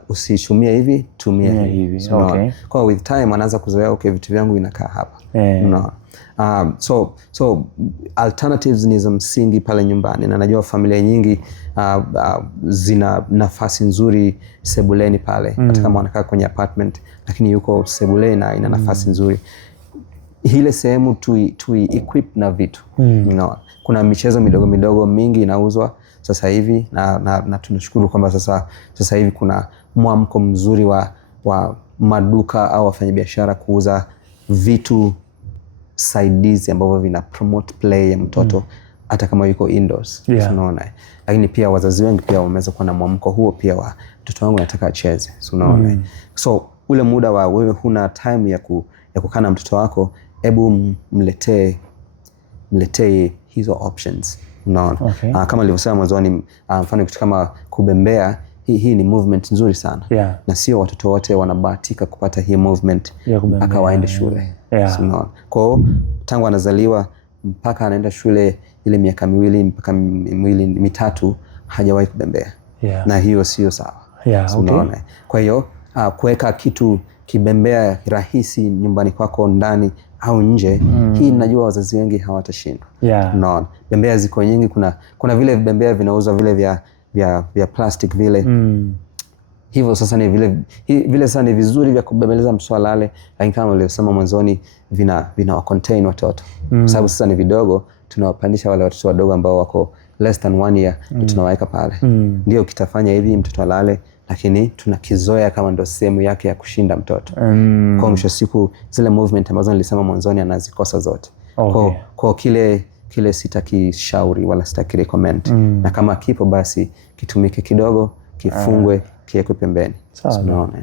usitumie hivi, tumia hivi. So, kwa with time anaanza kuzoea vitu vyangu vinakaa hapa. So alternatives ni za msingi pale nyumbani, na najua familia nyingi zina nafasi nzuri sebuleni pale, hata kama wanakaa kwenye apartment, lakini yuko sebuleni na ina nafasi nzuri. Ile sehemu tu equip na vitu. Kuna michezo midogo mingi inauzwa sasa hivi, na tunashukuru kwamba sasa hivi kuna mwamko mzuri wa maduka au wafanyabiashara kuuza vitu saidizi ambavyo vina promote play ya mtoto hata kama yuko indoors. Unaona. Lakini pia wazazi wengi pia wameweza kuwa na mwamko huo pia wa mtoto wangu nataka acheze. Unaona. So ule muda wa wewe huna time ya kukaa na mtoto wako, hebu mletee hizo options. Unaona? Kama nilivyosema mwanzoni, mfano kitu kama kubembea, hii ni movement nzuri sana. Na sio watoto wote wanabahatika kupata hii movement mpaka waende shule. Unaona? Kwa hiyo tangu anazaliwa mpaka anaenda shule ile miaka 2 mpaka 3 hajawahi kubembea. Na hiyo sio sawa. Unaona? Kwa hiyo kuweka kitu kibembea rahisi nyumbani kwako ndani au nje, hii najua wazazi wengi hawatashindwa. Unaona? Bembea ziko nyingi, kuna vile bembea vinauzwa vile vya plastic vile. Hivyo sasa ni vile sasa ni vizuri vya kubembeleza mtoto alale, lakini kama nilivyosema mwanzoni vina wa contain watoto. Kwa sababu sasa ni vidogo, tunawapandisha wale watoto wadogo ambao wako less than 1 year, tunawaweka pale. Ndio kitafanya hivi mtoto alale, lakini tunakizoea kama ndo sehemu yake ya kushinda mtoto. Kwa mwisho siku zile movement ambazo nilisema mwanzoni anazikosa zote. Kwa kile sitakishauri wala sitaki recommend. Na kama kipo basi kitumike kidogo, kifungwe, kiwekwe pembeni. Unaona?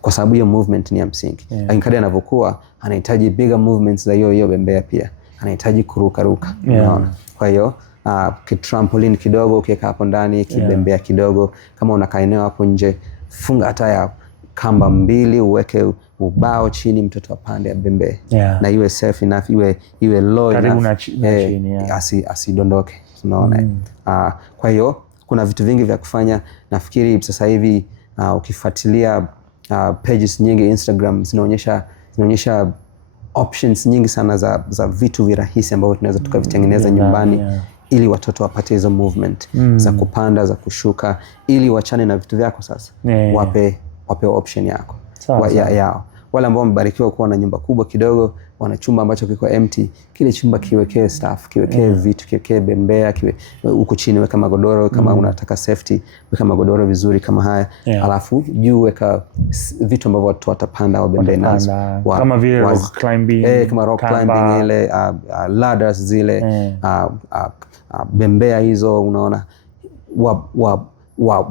Kwa sababu hiyo movement ni ya msingi. Lakini kadri anavyokuwa anahitaji bigger movements za hiyo bembea pia. Anahitaji kuruka. Unaona? Kwa hiyo trampoline kidogo ukiweka hapo ndani, kibembea kidogo. Kama unakaa eneo hapo nje, funga hata ya kamba 2, uweke ubao chini, mtoto apande abembee. Na iwe safe enough, iwe low enough, asidondoke. Unaona? Kwa hiyo kuna vitu vingi vya kufanya. Nafikiri sasa hivi ukifuatilia pages nyingi Instagram zinaonyesha options nyingi sana za vitu virahisi ambavyo tunaweza tukavitengeneza nyumbani ili watoto wapate hizo movement za kupanda, za kushuka, ili wachane na vitu vyako sasa. Wape option yako yao. Wale ambao wamebarikiwa kuwa na nyumba kubwa kidogo, wana chumba ambacho kiko empty, kile chumba kiwekee stuff, kiwekee vitu, kiwekee bembea, huko chini weka magodoro kama unataka safety, weka magodoro vizuri kama haya. Alafu juu weka vitu ambavyo watu watapanda au bembea nazo. Kama vile rock climbing, kama rock climbing ile, ladders zile, bembea hizo, unaona,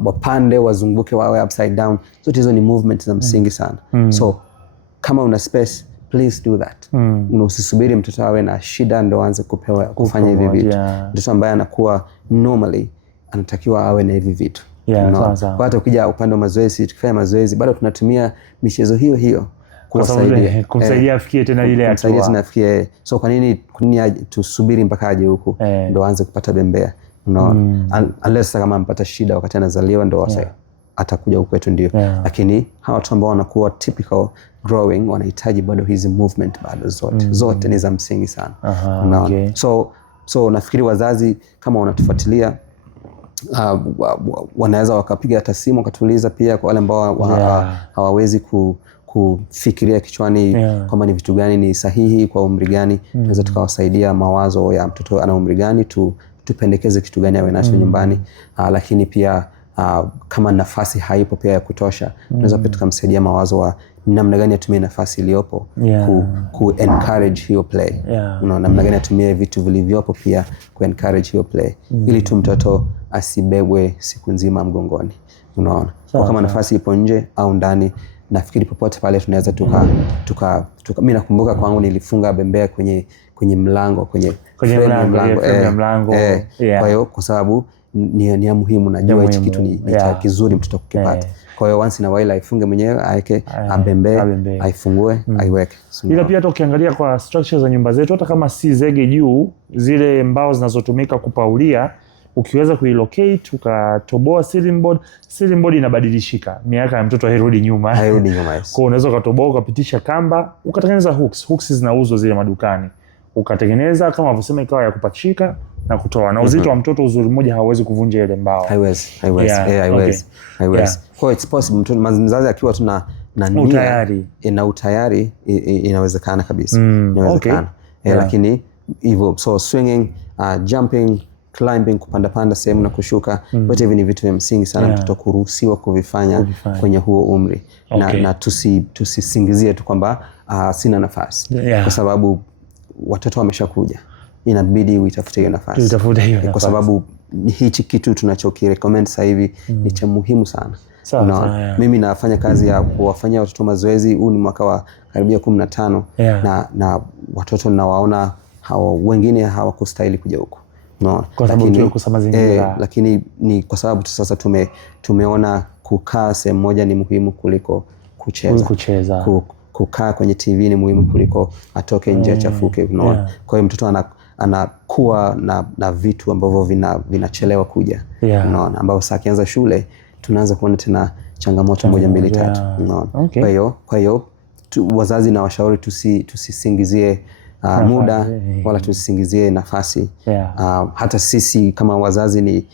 wapande, wazunguke, wawe upside down. Zote hizo ni movement za msingi sana. So kama una space, please do that. Usisubiri mtoto awe na shida ndo aanze kufanya hivi vitu. Mtoto ambaye anakuwa normally anatakiwa awe na hivi vitu. Kwa hata ukija upande wa mazoezi, tukifanya mazoezi bado tunatumia michezo hiyo kumsaidia afikie tena ile hatua. So kwa nini tusubiri mpaka aje huku ndo aanze kupata bembea? Unaona? Unless kama ampata shida wakati anazaliwa ndo atakuja huku kwetu ndio. Lakini hawa watu ambao wanakuwa typical growing wanahitaji bado hizi movement bado zote ni za msingi sana. So nafikiri wazazi kama wanatufuatilia wanaweza wakapiga hata simu wakatuuliza pia, kwa wale ambao hawawezi kufikiria kichwani kwamba ni vitu gani ni sahihi kwa umri gani, tunaweza tukawasaidia mawazo ya mtoto ana umri gani, tupendekeze kitu gani awe nacho nyumbani. Lakini pia kama nafasi haipo pia ya kutosha, tunaweza pia tukamsaidia mawazo wa namna gani atumie nafasi iliyopo ku encourage hiyo play. Namna gani atumie vitu vilivyopo pia ku encourage hiyo play, ili tu mtoto asibebwe siku nzima mgongoni. Unaona? Kwa kama nafasi ipo nje au ndani, nafikiri popote pale tunaweza mimi nakumbuka kwangu nilifunga bembea kwenye mlango, kwenye mlango. Kwa hiyo kwa sababu ni muhimu, najua hichi kitu ni kizuri mtoto kukipata. Kwa hiyo once in a while aifunge mwenyewe, aeke abembee, aifungue, aiweke. Ila pia hata ukiangalia kwa structure za nyumba zetu, hata kama si zege juu, zile mbao zinazotumika kupaulia, ukiweza kuilocate ukatoboa ceiling board inabadilishika. Miaka ya mtoto hairudi nyuma. Kwa unaweza ukatoboa, ukapitisha kamba, ukatengeneza hooks zinauzwa zile madukani. Ukatengeneza kama unavyosema, ikawa ya kupachika na kutoa. Na uzito wa mtoto, uzuri mmoja hawezi kuvunja ile mbao. Haiwezi. Kwa it's possible mzazi akiwa tuna na utayari inawezekana kabisa. Inawezekana. Lakini hivyo, so swinging, jumping, climbing, kupanda sehemu na kushuka, wote hivi ni vitu vya msingi sana mtoto kuruhusiwa kuvifanya kwenye huo umri. Na tusisingizie tu kwamba sina nafasi, kwa sababu watoto wameshakuja, inabidi uitafute hiyo nafasi. Kwa sababu hichi kitu tunachokirecommend sasa hivi ni cha muhimu sana. Mimi nafanya kazi ya kuwafanyia watoto mazoezi, huu ni mwaka wa karibia 15 na watoto ninawaona wengine hawakustahili kuja huko. No, lakini ni kwa sababu sasa tumeona kukaa sehemu moja ni muhimu kuliko kucheza. Kukaa kwenye TV ni muhimu kuliko atoke nje achafuke, unaona. Kwa hiyo mtoto anakuwa na vitu ambavyo vinachelewa kuja, unaona, ambao sasa akianza shule tunaanza kuona tena changamoto 1 2 3, unaona. Kwa hiyo wazazi na washauri tusisingizie muda wala tusisingizie nafasi. Hata sisi kama wazazi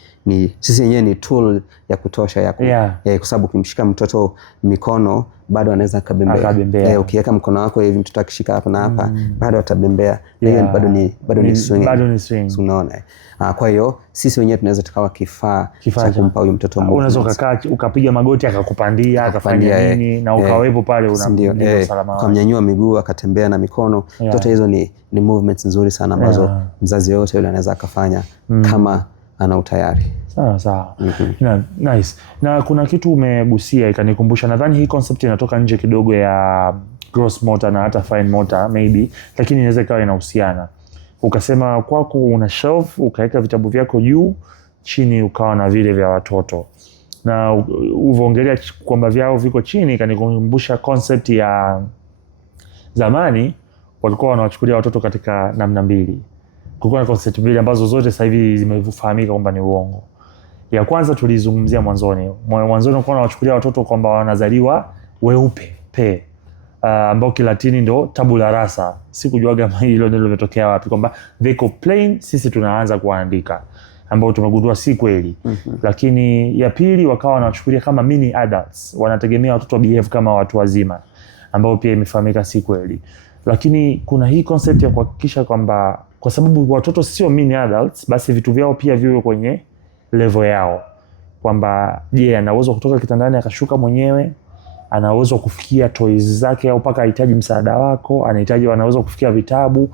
sisi wenyewe ni tool ya kutosha kwa sababu ukimshika mtoto mikono bado anaweza akabembea. Ukiweka mkono wako hivi mtoto akishika hapa na hapa bado atabembea. Hiyo bado ni swing. Unaona. Kwa hiyo sisi wenyewe tunaweza tukawa kifaa cha kumpa huyu mtoto. Unaweza ukapiga magoti akakupandia akafanya nini na ukawepo pale unamlinda usalama wake. Ukamnyanyua miguu akatembea na mikono. Zote hizo ni movements nzuri sana ambazo mzazi yote yule anaweza akafanya kama ana utayari. Sawa. Nice. Na kuna kitu umegusia ikanikumbusha, nadhani hii concept inatoka nje kidogo ya gross motor na hata fine motor maybe, lakini inaweza ikawa inahusiana. Ukasema kwako una shelf, ukaweka vitabu vyako juu, chini ukawa na vile vya watoto. Na uvoongelea kwamba vyao viko chini, ikanikumbusha concept ya zamani walikuwa wanawachukulia watoto katika namna mbili. Kulikuwa na concept mbili ambazo zote sasa hivi zimefahamika kwamba ni uongo. Ya kwanza tulizungumzia mwanzoni walikuwa wanawachukulia watoto kwamba wanazaliwa weupe ambao Kilatini ndo tabula rasa. Sikujuaga hilo ndio limetokea wapi, kwamba they go plain, sisi tunaanza kuandika, ambao tumegundua si kweli. Lakini ya pili wakawa wanawachukulia kama mini adults, wanategemea watoto behave kama watu wazima, ambao pia imefahamika si kweli. Lakini kuna hii concept ya kuhakikisha kwamba kwa sababu watoto sio mini adults, basi vitu vyao pia viwe kwenye level yao, kwamba ana uwezo kutoka kitandani akashuka mwenyewe, ana uwezo kufikia toys zake au paka anahitaji msaada wako, anaweza kufikia vitabu.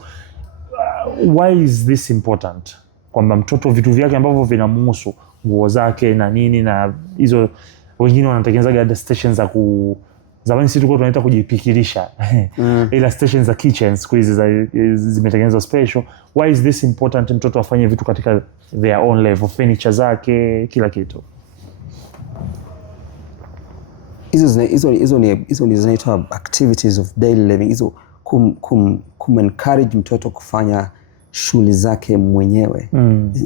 Why is this important? Kwamba mtoto vitu vyake ambavyo vinamhusu, nguo zake na nini, na hizo wengine wanatengenezaga stations za zamani sisi tulikuwa tunaita kujipikilisha. Ila stations za kitchen siku hizi zimetengenezwa special. Why is this important? Mtoto afanye vitu katika their own level, furniture zake, kila kitu. Hizo ni zinaitwa activities of daily living. Hizo encourage mtoto kufanya shughuli zake mwenyewe.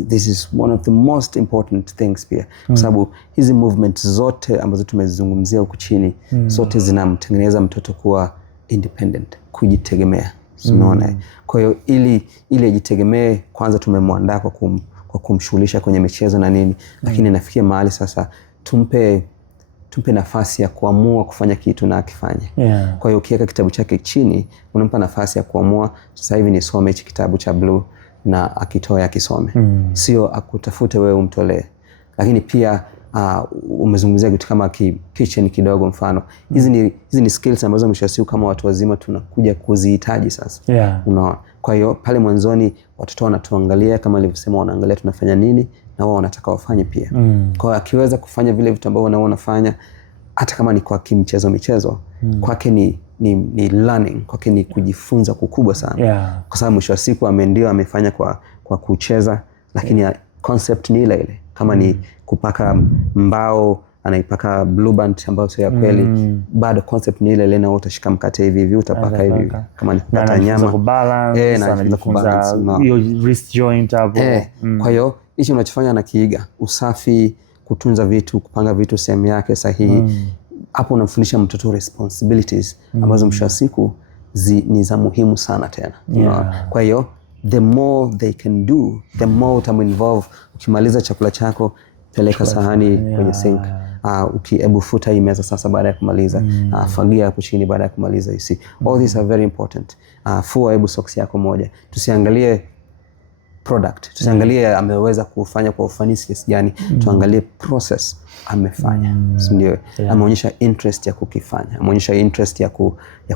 This is one of the most important things pia. Kwa sababu hizi movements zote ambazo tumezungumzia huku chini, zote zinamtengeneza mtoto kuwa independent, kujitegemea. Unaona? Kwa hiyo ili ajitegemee, kwanza tumemwandaa kwa kumshughulisha kwenye michezo na nini, lakini nafikia mahali sasa tumpe nafasi ya kuamua kufanya kitu na akifanye. Kwa hiyo ukiweka kitabu chake chini, unampa nafasi ya kuamua, sasa hivi nisome hichi kitabu cha blue, na akitoa akisome. Sio akutafute wewe umtolee. Lakini pia umezungumzia kitu kama kitchen kidogo mfano. Hizi ni skills ambazo mshasiu kama watu wazima tunakuja kuzihitaji sasa. Unaona? Kwa hiyo pale mwanzoni watoto wanatuangalia, kama nilivyosema, wanaangalia tunafanya nini na wao wanataka wafanye pia. Kwa hiyo akiweza kufanya vile vitu ambavyo nao wanafanya, hata kama ni kwa michezo, kwake ni learning, kwake ni kujifunza kukubwa sana. Kwa sababu mwisho wa siku amefanya kwa kucheza, lakini concept ni ile. Kama ni kupaka mbao, anaipaka blue band ambayo sio ya kweli, bado concept ni ile, na utashika mkate hivi utapaka hivi. Kama ni kukata nyama, anajifunza hiyo wrist joint hapo. Kwa hiyo hicho unachofanya na kiiga, usafi, kutunza vitu, kupanga vitu sehemu yake sahihi. Hapo unamfundisha mtoto responsibilities ambazo mwisho wa siku ni za muhimu sana tena. Kwa hiyo the more they can do, the more utaminvolve. Ukimaliza chakula chako, peleka sahani kwenye sink. Ukiebu futa hii meza sasa baada ya kumaliza. Fagia hapo chini baada ya kumaliza. All these are very important. Fua ebu socks yako moja. Tusiangalie product, tusiangalie ameweza kufanya kwa ufanisi kiasi gani, tuangalie process amefanya. Ndio ameonyesha interest ya kukifanya, ameonyesha interest ya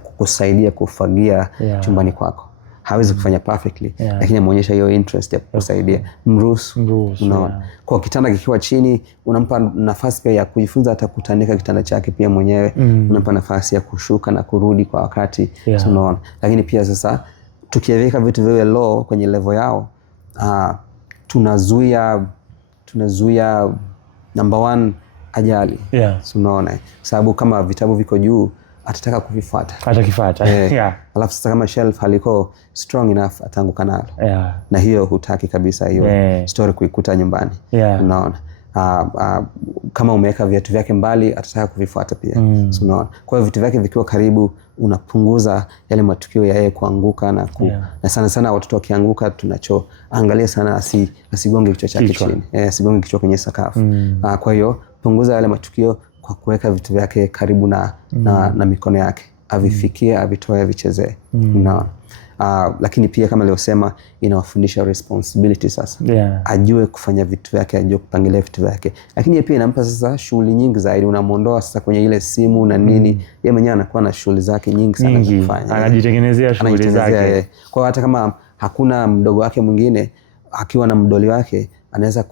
kukusaidia kufagia chumbani kwako. Hawezi kufanya perfectly, lakini ameonyesha hiyo interest ya kukusaidia. Mruhusu. Unaona? Kwa kitanda kikiwa chini, unampa nafasi pia ya kujifunza hata kutandika kitanda chake pia mwenyewe. Unampa nafasi ya kushuka na kurudi kwa wakati. Unaona? Lakini pia sasa tukiweka vitu viwe low kwenye level yao, tunazuia number one ajali. So unaona, sababu kama vitabu viko juu atataka kuvifuata. Atakifuata. Alafu sasa kama shelf haliko strong enough ataanguka nalo. Na hiyo hutaki kabisa hiyo story kuikuta nyumbani. Unaona. Kama umeweka viatu vyake mbali atataka kuvifuata pia. So unaona. Kwa hiyo vitu vyake vikiwa karibu unapunguza yale matukio ya yeye kuanguka na na sana sana watoto wakianguka tunachoangalia sana asigonge kichwa chake chini. Asigonge kichwa kwenye sakafu. Kwa hiyo punguza yale matukio kwa kuweka vitu vyake karibu na mikono yake. Avifikie, avitoe, avichezee. Unaona. Lakini pia kama nilivyosema inawafundisha responsibility sasa. Ajue kufanya vitu vyake, ajue kupangilia vitu vyake. Lakini pia inampa sasa shughuli nyingi zaidi. Unamuondoa sasa kwenye ile simu na nini. Yeye mwenyewe anakuwa na shughuli zake nyingi sana za kufanya. Anajitengenezea shughuli zake. Kwa hata kama hakuna mdogo wake mwingine, akiwa na mdoli wake anaweza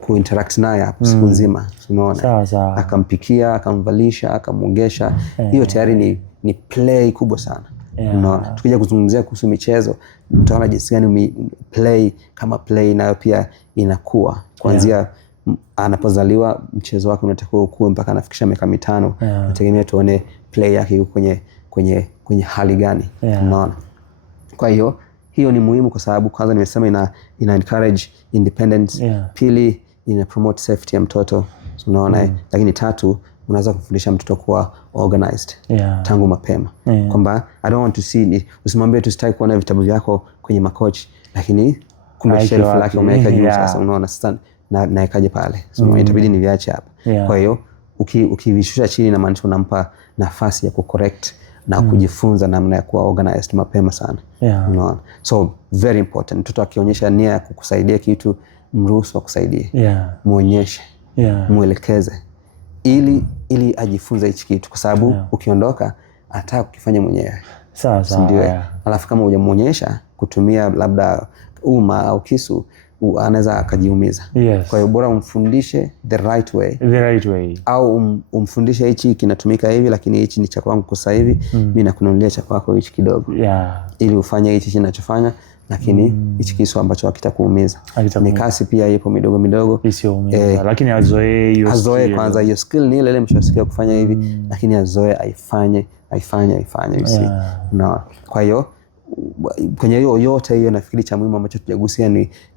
kuinteract naye hapo siku nzima. Unaona. Akampikia, akamvalisha, akamuogesha. Hiyo tayari ni play kubwa sana. Unaona. Tukija kuzungumzia kuhusu michezo, mtaona jinsi gani play kama play nayo pia inakuwa. Kuanzia anapozaliwa mchezo wake unatakiwa ukue mpaka anafikisha miaka 5. Tunategemea tuone play yake yuko kwenye hali gani. Unaona. Kwa hiyo ni muhimu kwa sababu kwanza nimesema ina encourage independence. Pili ina promote safety ya mtoto. Unaona. Lakini tatu unaweza kufundisha mtoto kuwa organized tangu mapema. Kwamba I don't want to see, usimwambie tu sitaki kuona vitabu vyako kwenye makochi lakini kumbe shelf lake umeweka juu sasa. Unaona sasa naekaje pale. So itabidi niviache hapa. Kwa hiyo ukivishusha chini na maana unampa nafasi ya kucorrect na kujifunza namna ya kuwa organized mapema sana. Unaona. So very important. Mtoto akionyesha nia ya kukusaidia kitu, mruhusu akusaidie. Muonyeshe. Muelekeze. Ili ajifunze hichi kitu kwa sababu ukiondoka ataka kukifanya mwenyewe. Sawa. Alafu kama hujamuonyesha kutumia labda uma au kisu anaweza akajiumiza. Kwa hiyo bora umfundishe the right way. Au umfundishe hichi kinatumika hivi lakini hichi ni cha kwangu kwa sasa hivi. Mimi nakununulia cha kwako hichi kidogo. Ili ufanye hichi ninachofanya lakini hichi kisu ambacho hakitakuumiza. Mikasi pia ipo midogo isioumiza. Lakini azoee kwanza hiyo skill ni ile mshasikia kufanya hivi lakini azoee aifanye. Unaona. Kwa hiyo kwenye hiyo yote hiyo nafikiri cha muhimu ambacho tujagusia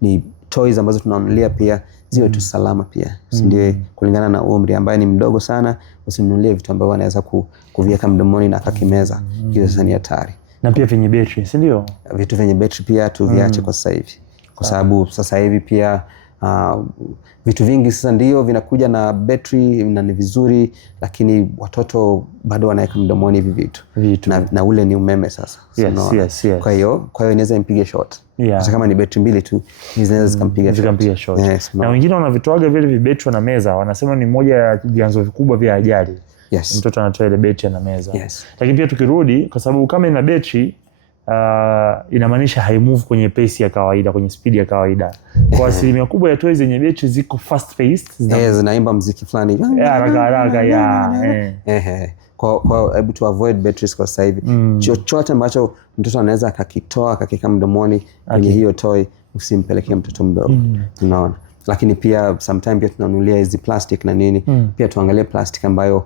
ni toys ambazo tunanunulia pia ziwe tu salama pia. Ndio kulingana na umri ambaye ni mdogo sana usinunulie vitu ambavyo anaweza kuviweka mdomoni na akakimeza. Hiyo sasa ni hatari. Na pia vyenye betri, si ndio? Vitu vyenye betri pia tuviache kwa sasa hivi. Kwa sababu sasa hivi pia vitu vingi sasa ndio vinakuja na betri na ni vizuri lakini watoto bado wanaweka mdomoni hivi vitu. Na ule ni umeme sasa. Yes. Kwa hiyo inaweza impige shot. Hata kama ni betri mbili tu zinaweza zikampiga shot. Na wengine wanavitoaga vile vibetri na meza, wanasema ni moja ya vyanzo vikubwa vya ajali. Mtoto anatoa ile betri na meza. Lakini pia tukirudi kwa sababu kama ina betri inamaanisha haimove kwenye pace ya kawaida, kwenye speed ya kawaida. Kwa asilimia kubwa ya toys zenye betri ziko fast paced, zinaimba muziki fulani haraka. Kwa hebu to avoid batteries kwa sasa hivi. Chochote ambacho mtoto anaweza akakitoa akakika mdomoni kwenye hiyo toy usimpelekee mtoto mdogo. Unaona. Lakini pia sometimes pia tunanunulia hizi plastic na nini. Pia tuangalie plastic ambayo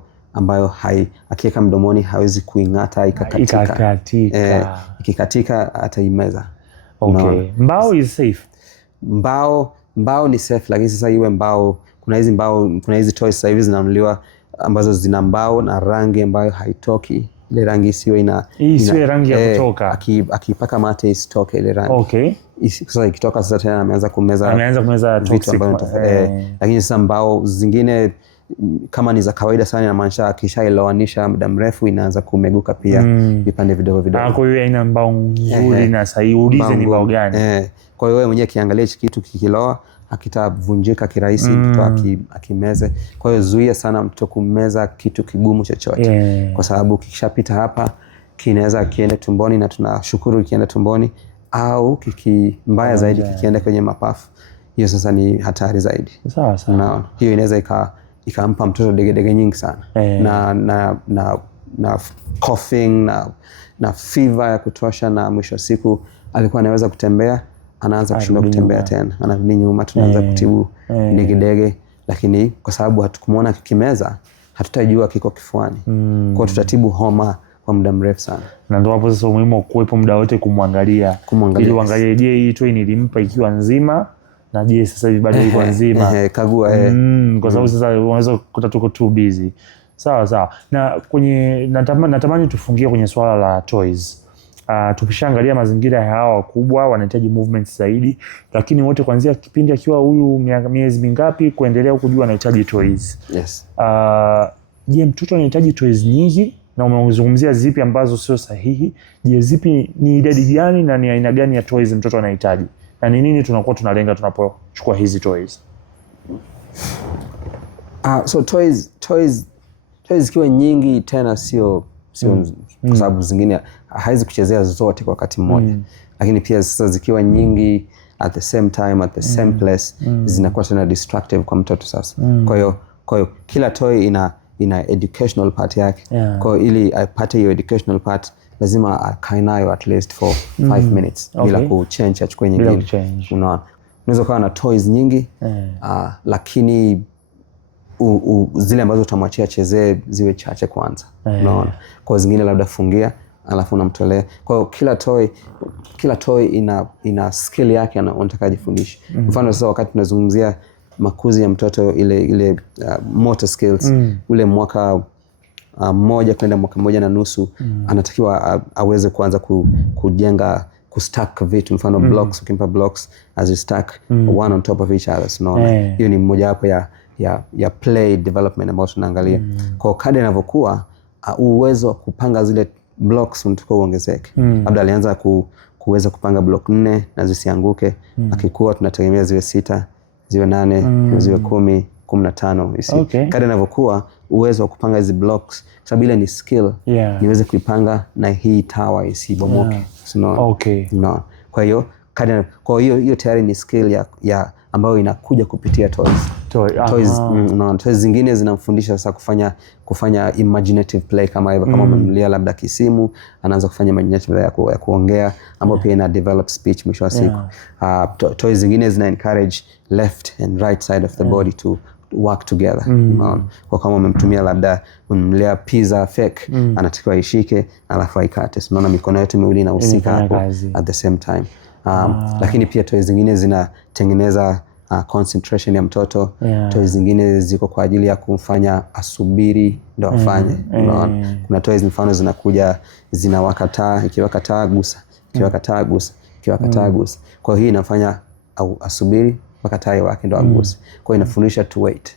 akiweka mdomoni hawezi kuing'ata ikakatika. Ikikatika ataimeza. Mbao is safe. Mbao ni safe lakini sasa iwe mbao, kuna hizi toys sasa hivi zinanunuliwa ambazo zina mbao na rangi ambayo haitoki. Ile rangi isiwe rangi ya kutoka. Akipaka mate isitoke ile rangi. Sasa ikitoka sasa tena ameanza kumeza vitu ambavyo lakini sasa mbao zingine kama ni za kawaida sana inamaanisha akishailowanisha muda mrefu inaanza kumeguka pia vipande vidogo. Kwa hiyo ina mbao nzuri na sahihi, ulize ni mbao gani. Kwa hiyo wewe mwenyewe kiangalia hichi kitu kikiloa hakitavunjika kirahisi mtoto akimeze. Kwa hiyo zuia sana mtoto kumeza kitu kigumu chochote. Kwa sababu kikishapita hapa kinaweza kiende tumboni na tunashukuru kienda tumboni, au mbaya zaidi kikienda kwenye mapafu. Hiyo sasa ni hatari zaidi. Sawa. Unaona. Hiyo inaweza ikampa mtoto degedege nyingi sana. Na coughing na fever ya kutosha, na mwisho siku alikuwa anaweza kutembea anaanza kushindwa kutembea tena, anarudi nyuma, tunaanza kutibu degedege, lakini kwa sababu hatukumuona kikimeza hatutajua kiko kifuani. Kwa tutatibu homa kwa muda mrefu sana. Na ndio hapo sasa umuhimu kuwepo muda wote kumwangalia ili uangalie, je, hii toy nilimpa ikiwa nzima na je sasa hivi bado iko nzima. Kagua kwa sababu sasa unaweza kukuta tuko too busy. Sawa. Na kwenye natamani tufungie kwenye swala la toys. Tukishaangalia mazingira ya hawa wakubwa wanahitaji movements zaidi, lakini wote kuanzia kipindi akiwa huyu miezi mingapi kuendelea huku juu anahitaji toys. Yes. Je, mtoto anahitaji toys nyingi na umezungumzia zipi ambazo sio sahihi? Je, zipi ni idadi gani na ni aina gani ya toys mtoto anahitaji? Na ni nini tunakuwa tunalenga tunapochukua hizi toys? So toys zikiwa nyingi tena sio kwa sababu zingine haizi kuchezea zote kwa wakati mmoja. Lakini pia sasa zikiwa nyingi at the same time at the same place zinakuwa tena destructive kwa mtoto sasa. Kwa hiyo kila toy ina educational part yake. Kwa hiyo ili apate hiyo educational part lazima akae nayo at least for 5 minutes bila kuchange, achukue nyingine. Unaona, unaweza kuwa na toys nyingi lakini zile ambazo utamwachia chezee ziwe chache kwanza. Unaona, kwa zingine labda fungia alafu unamtolea. Kwa hiyo kila toy ina skill yake unataka jifundishe. Mfano sasa wakati tunazungumzia makuzi ya mtoto ile motor skills, ule mwaka mmoja kwenda mwaka mmoja na nusu anatakiwa aweze kuanza kujenga kustack vitu. Mfano blocks, ukimpa blocks as you stack one on top of each other. Unaona, hiyo ni mmoja wapo ya play development ambayo tunaangalia. Kwa kadri anavyokuwa uwezo wa kupanga zile blocks unatakiwa uongezeke. Labda alianza kuweza kupanga block 4 na zisianguke. Akikuwa tunategemea ziwe 6, ziwe 8, ziwe 10, 15. Kadri anavyokuwa uwezo wa kupanga hizi blocks, sababu ile ni skill, niweze kuipanga na hii tower isibomoke. Unaona, kwa hiyo hiyo tayari ni skill ya ambayo inakuja kupitia toys. Toys zingine zinamfundisha sasa kufanya imaginative play kama hivyo. Kama umemlia labda kisimu, anaanza kufanya imaginative play ya kuongea ambayo pia ina develop speech mwisho wa siku. Toys zingine zina encourage left and right side of the body to work together. Kwa kama umemtumia labda umemlia pizza fake, anatakiwa ishike alafu aikate. Unaona, mikono yote miwili inahusika hapo at the same time. Lakini pia toys zingine zinatengeneza concentration ya mtoto. Toys zingine ziko kwa ajili ya kumfanya asubiri ndo afanye. Unaona, kuna toys mfano zinakuja zinawaka taa, ikiwaka taa gusa, ikiwaka taa gusa, ikiwaka taa gusa. Kwa hiyo inafanya asubiri mpaka taa iwake ndo aguse. Kwa hiyo inafundisha to wait.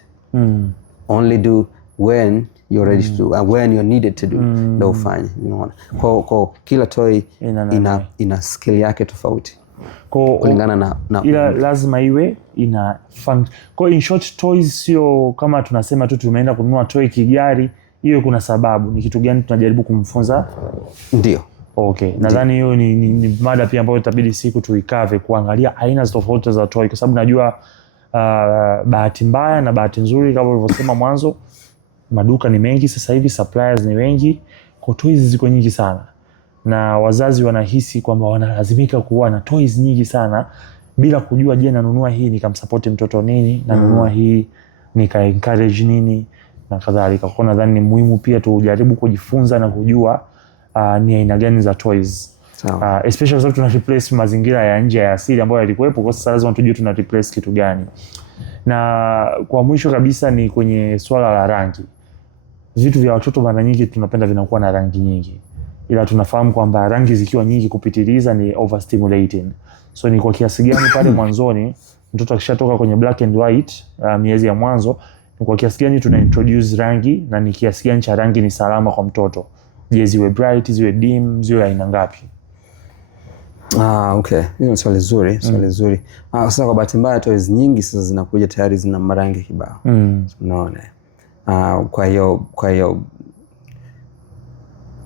Only do when you're ready to do, when you're needed to do, ndo ufanye. Unaona, kwa kila toy ina skill yake tofauti kulingana na ila lazima iwe ina fun. Kwa in short, toys sio kama tunasema tu tumeenda kununua toy kigari. Hiyo kuna sababu, ni kitu gani tunajaribu kumfunza? Ndio. Nadhani hiyo ni mada pia ambayo itabidi siku tuikave, kuangalia aina tofauti za toy, kwa sababu najua bahati mbaya na bahati nzuri kama ulivyosema mwanzo, maduka ni mengi sasa hivi, suppliers ni wengi, kwa toys ziko nyingi sana. Na wazazi wanahisi kwamba wanalazimika kuwa na toys nyingi sana bila kujua, je, nanunua hii nikamsupport mtoto nini, nanunua hii nika encourage nini na kadhalika. Kwa nadhani ni muhimu pia tujaribu kujifunza na kujua ni aina gani za toys. Especially sababu tuna replace mazingira ya nje ya asili ambayo yalikuwepo, kwa sasa lazima tujue tuna replace kitu gani. Na kwa mwisho kabisa ni kwenye swala la rangi. Vitu vya watoto mara nyingi tunapenda vinakuwa na rangi nyingi, ila tunafahamu kwamba rangi zikiwa nyingi kupitiliza ni overstimulating. So ni kwa kiasi gani pale mwanzoni mtoto akishatoka kwenye black and white miezi ya mwanzo, ni kwa kiasi gani tuna introduce rangi na ni kiasi gani cha rangi ni salama kwa mtoto? Je, ziwe bright, ziwe dim, ziwe aina ngapi? Okay. Hiyo ni swali zuri, zuri. Sasa kwa bahati mbaya toys nyingi sasa zinakuja tayari zina marangi kibao. Unaona. Kwa hiyo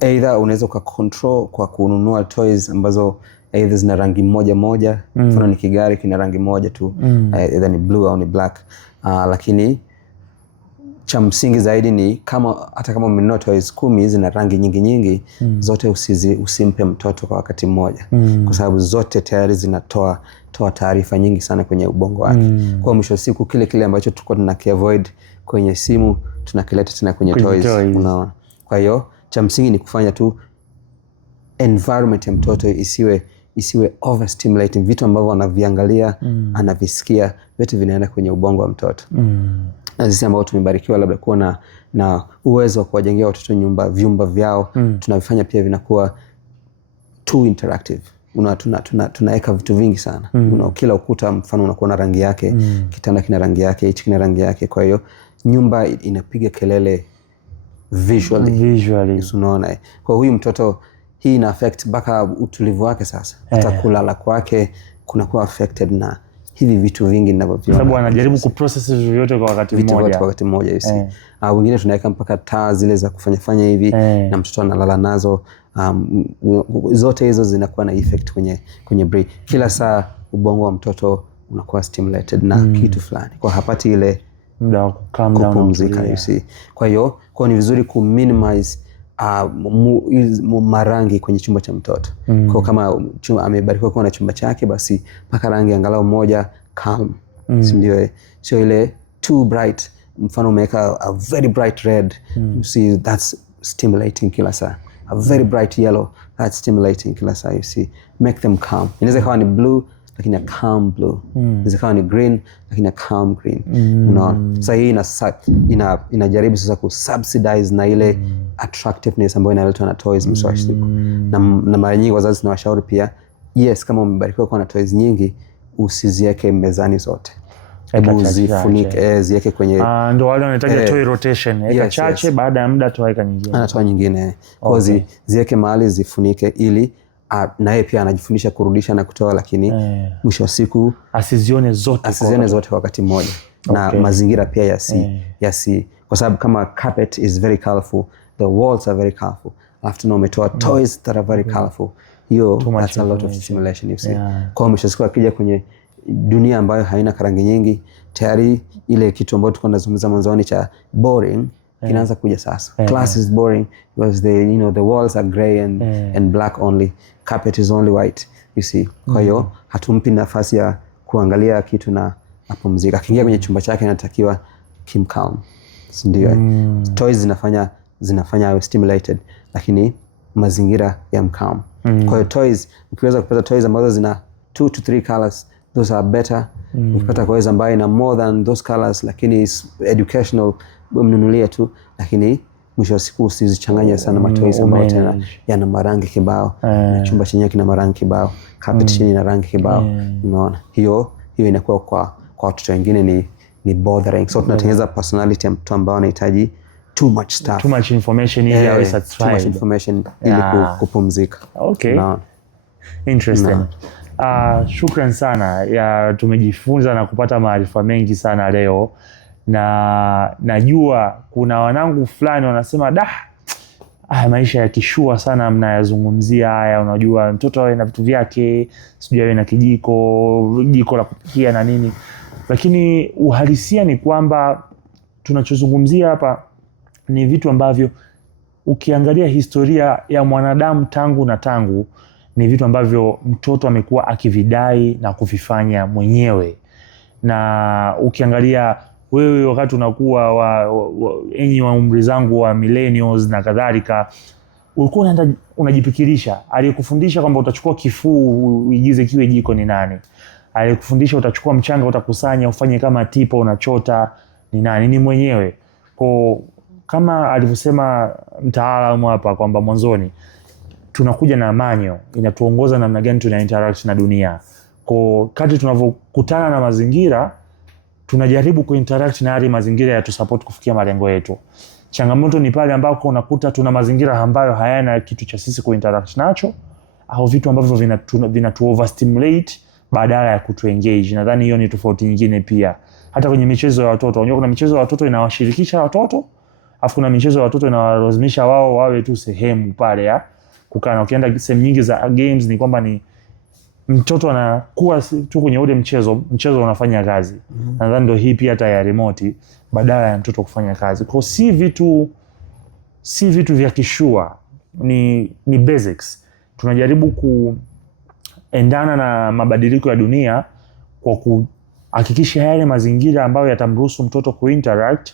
either unaweza control kwa kununua toys ambazo either zina rangi moja. Mfano ni kigari kina rangi moja tu, either ni blue au ni black. Lakini cha msingi zaidi ni hata kama umenunua toys 10 zina rangi nyingi zote usimpe mtoto kwa wakati mmoja, kwa sababu zote tayari zinatoa taarifa nyingi sana kwenye ubongo wake. Kwa mwisho siku kile ambacho tulikuwa tunakiavoid kwenye simu tunakileta tena kwenye toys. Unaona? Kwa hiyo cha msingi ni kufanya tu environment ya mtoto isiwe overstimulating. Vitu ambavyo anaviangalia, anavisikia, vitu vinaenda kwenye ubongo wa mtoto. Na sisi ambao tumebarikiwa labda kuwa na uwezo wa kuwajengea watoto vyumba vyao, tunavifanya pia vinakuwa too interactive. Tunaweka vitu vingi sana. Kila ukuta mfano unakuwa na rangi yake, kitanda kina rangi yake, hichi kina rangi yake. Kwa hiyo nyumba inapiga kelele visually. Unaona? Kwa huyu mtoto hii ina affect mpaka utulivu wake sasa. Hata kulala kwake kunakuwa affected na hivi vitu vingi ninavyoviona. Sababu anajaribu kuprocess vitu vyote kwa wakati mmoja. Vitu kwa wakati mmoja you see. Wengine tunaweka mpaka taa zile za kufanya hivi na mtoto analala nazo. Zote hizo zinakuwa na effect kwenye brain. Kila saa ubongo wa mtoto unakuwa stimulated na kitu fulani. Kwa hapati ile muda wa kupumzika you see. Kwa hiyo ni vizuri ku minimize marangi kwenye chumba cha mtoto. Kwa kama amebarikiwa kuwa na chumba chake, basi paka rangi angalau moja calm. Sio ile too bright. Mfano umeweka a very bright red, you see that's stimulating kila saa. A very bright yellow, that's stimulating kila saa you see. Make them calm. Inaweza kawa ni blue lakini a calm blue. Inaweza kawa ni green lakini a calm green. Unaona? Sasa hii inajaribu sasa kusubsidize na ile attractiveness ambayo inaletwa na toys mswashiko. Na mara nyingi wazazi tunawashauri pia, yes, kama umebarikiwa kuwa na toys nyingi, usiziweke mezani zote. Hebu zifunike, ziweke kwenye ndio wale wanahitaji toy rotation. Eka chache, baada ya muda toa nyingine. Anatoa nyingine. Kwa ziweke mahali zifunike ili na yeye pia anajifundisha kurudisha na kutoa, lakini mwisho wa siku asizione zote kwa wakati mmoja. Na mazingira pia yasi kwa sababu kama carpet is very colorful, the walls are very colorful. After umetoa toys that are very colorful, that's a lot of stimulation you see. Kwa mwisho wa siku akija kwenye dunia ambayo haina rangi nyingi, tayari ile kitu ambacho tulikuwa tunazungumza mwanzoni cha boring kinaanza kuja sasa. Class is boring because the walls are gray and black only. Carpet is only white, you see. Kwa hiyo hatumpi nafasi ya kuangalia kitu na apumzika. Akiingia kwenye chumba chake anatakiwa keep calm. Ndio. Toys zinafanya awe stimulated, lakini mazingira ya calm. Kwa hiyo toys, ukiweza kupata toys ambazo zina 2 to 3 colors, those are better. Ukipata toys ambayo ina more than those colors lakini is educational, mnunulie tu, lakini mwisho wa siku usizichanganye sana matoys ambayo tena yana marangi kibao. Na chumba chenyewe kina marangi kibao, carpet chenyewe ina rangi kibao. Unaona? Hiyo inakuwa kwa watoto wengine ni bothering. So tunatengeneza personality ya mtu ambao anahitaji too much stuff, too much information ili awe satisfied. Too much information ili kupumzika. Okay. Interesting. Shukran sana. Tumejifunza na kupata maarifa mengi sana leo, na najua kuna wanangu fulani wanasema maisha ya kishua sana mnayazungumzia haya. Unajua mtoto awe na vitu vyake, sijui awe na jiko la kupikia na nini, lakini uhalisia ni kwamba tunachozungumzia hapa ni vitu ambavyo ukiangalia historia ya mwanadamu tangu ni vitu ambavyo mtoto amekuwa akividai na kuvifanya mwenyewe. Na ukiangalia wewe wakati unakuwa enyi wa umri zangu wa millennials na kadhalika, ulikuwa unajipikirisha. Aliyekufundisha kwamba utachukua kifuu uigize kiwe jiko ni nani? Aliyekufundisha utachukua mchanga utakusanya ufanye kama tipo unachota ni nani? Ni mwenyewe. Kwa kama alivyosema mtaalamu hapa kwamba mwanzoni, tunakuja na manyo inatuongoza namna gani tuna interact na dunia. Kwa kadri tunavyokutana na mazingira, tunajaribu kuinteract na hali mazingira ya tusupport kufikia malengo yetu. Changamoto ni pale ambako unakuta tuna mazingira ambayo hayana kitu cha sisi kuinteract nacho, au vitu ambavyo vinatu overstimulate badala ya kutu engage. Nadhani hiyo ni tofauti nyingine pia. Hata kwenye michezo ya watoto, unajua kuna michezo ya watoto inawashirikisha watoto, afu kuna michezo ya watoto inawalazimisha wao wawe tu sehemu pale ya kukaa. Ukienda sehemu nyingi za games ni kwamba ni mtoto anakuwa tu kwenye ule mchezo unafanya kazi. Nadhani ndio hii pia hata ya remote badala ya mtoto kufanya kazi. Kwa si vitu vya kishua, ni basics. Tunajaribu kuendana na mabadiliko ya dunia kwa kuhakikisha yale mazingira ambayo yatamruhusu mtoto kuinteract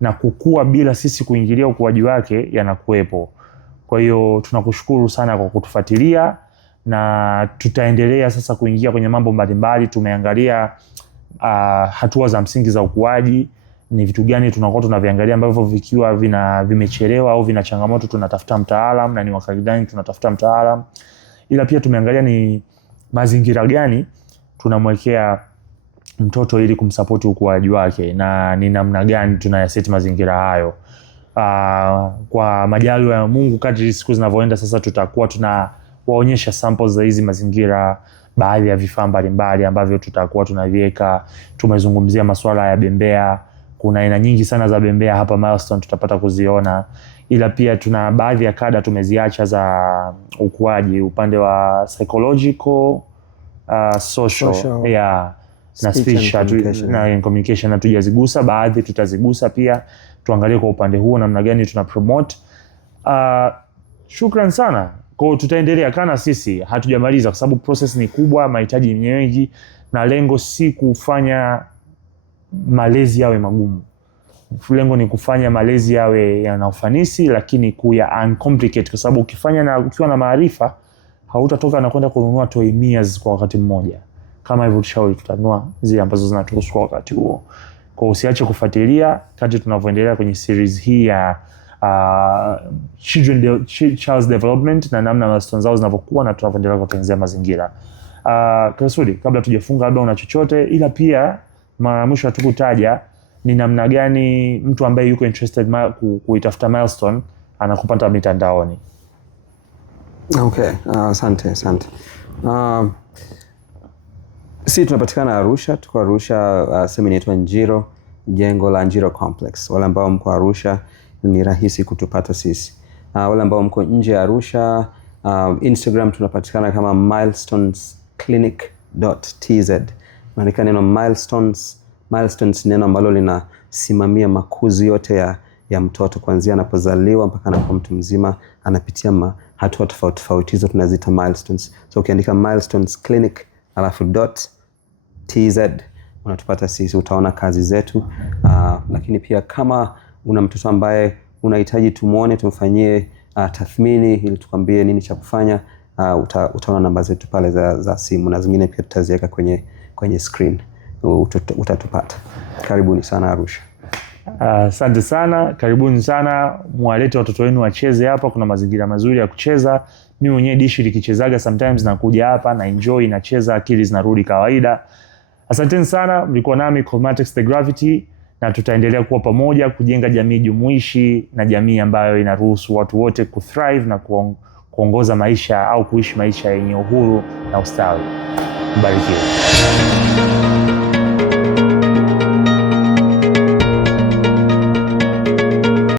na kukua bila sisi kuingilia ukuaji wake yanakuwepo. Kwa hiyo tunakushukuru sana kwa kutufuatilia, na tutaendelea sasa kuingia kwenye mambo mbalimbali. Tumeangalia hatua za msingi za ukuaji, ni vitu gani tunakuwa tunaviangalia ambavyo vikiwa vimechelewa au vina changamoto tunatafuta mtaalamu, na ni wakati gani tunatafuta mtaalamu. Ila pia tumeangalia ni mazingira gani tunamwekea mtoto ili kumsapoti ukuaji wake, na ni namna gani tunayaseti mazingira hayo. Kwa majaliwa ya Mungu, kadri siku zinavyoenda sasa tutakuwa tunawaonyesha samples za hizi mazingira, baadhi ya vifaa mbalimbali ambavyo tutakuwa tunaviweka. Tumezungumzia masuala ya bembea, kuna aina nyingi sana za bembea hapa Milestone tutapata kuziona. Ila pia tuna baadhi ya kada tumeziacha za ukuaji, upande wa psychological, social. Yeah, na speech na communication hatujazigusa, baadhi tutazigusa pia. Tuangalie kwa upande huo namna gani tuna promote. Shukran sana. Kwa tutaendelea kana sisi hatujamaliza, kwa sababu process ni kubwa, mahitaji ni mengi, na lengo si kufanya malezi yawe magumu. Lengo ni kufanya malezi yawe yana ufanisi, lakini kuya uncomplicate, kwa sababu ukiwa na maarifa hautatoka na kwenda kununua toy 100 kwa wakati mmoja. Kama hivyo tushauri tutanunua zile ambazo zinatuhusu kwa wakati huo. Kwa usiache kufuatilia kadri tunavyoendelea kwenye series hii ya child's development, na namna milestone zao zinavyokuwa na tunavyoendelea kutengenezea mazingira. Kasudi, kabla tujafunga, labda una chochote? Ila pia mara mwisho hatukutaja ni namna gani mtu ambaye yuko interested kuitafuta Milestone anakupata mitandaoni. Okay, asante. Sisi tunapatikana Arusha, tuko Arusha, sehemu inaitwa Njiro, jengo la Njiro Complex. Wale ambao mko Arusha ni rahisi kutupata sisi. Wale ambao mko nje ya Arusha, Instagram tunapatikana kama milestonesklinik.tz. Maana neno milestones neno ambalo linasimamia makuzi yote ya mtoto kuanzia anapozaliwa mpaka anakuwa mtu mzima, anapitia hatua tofauti hizo tunaziita milestones. So ukiandika milestonesklinik alafu .tz unatupata sisi, utaona kazi zetu. Lakini pia kama una mtoto ambaye unahitaji tumuone, tumfanyie tathmini ili tukwambie nini cha kufanya, utaona namba zetu pale za simu, na zingine pia tutaziweka kwenye screen, utatupata. Karibuni sana Arusha. Asante sana, karibuni sana. Mwalete watoto wenu wacheze hapa, kuna mazingira mazuri ya kucheza. Mimi mwenyewe dishi likichezaga sometimes nakuja hapa na enjoy, nacheza, akili zinarudi kawaida. Asanteni sana, mlikuwa nami Colmatex The Gravity, na tutaendelea kuwa pamoja kujenga jamii jumuishi na jamii ambayo inaruhusu watu wote kuthrive na kuongoza maisha au kuishi maisha yenye uhuru na ustawi. Mbarikiwe.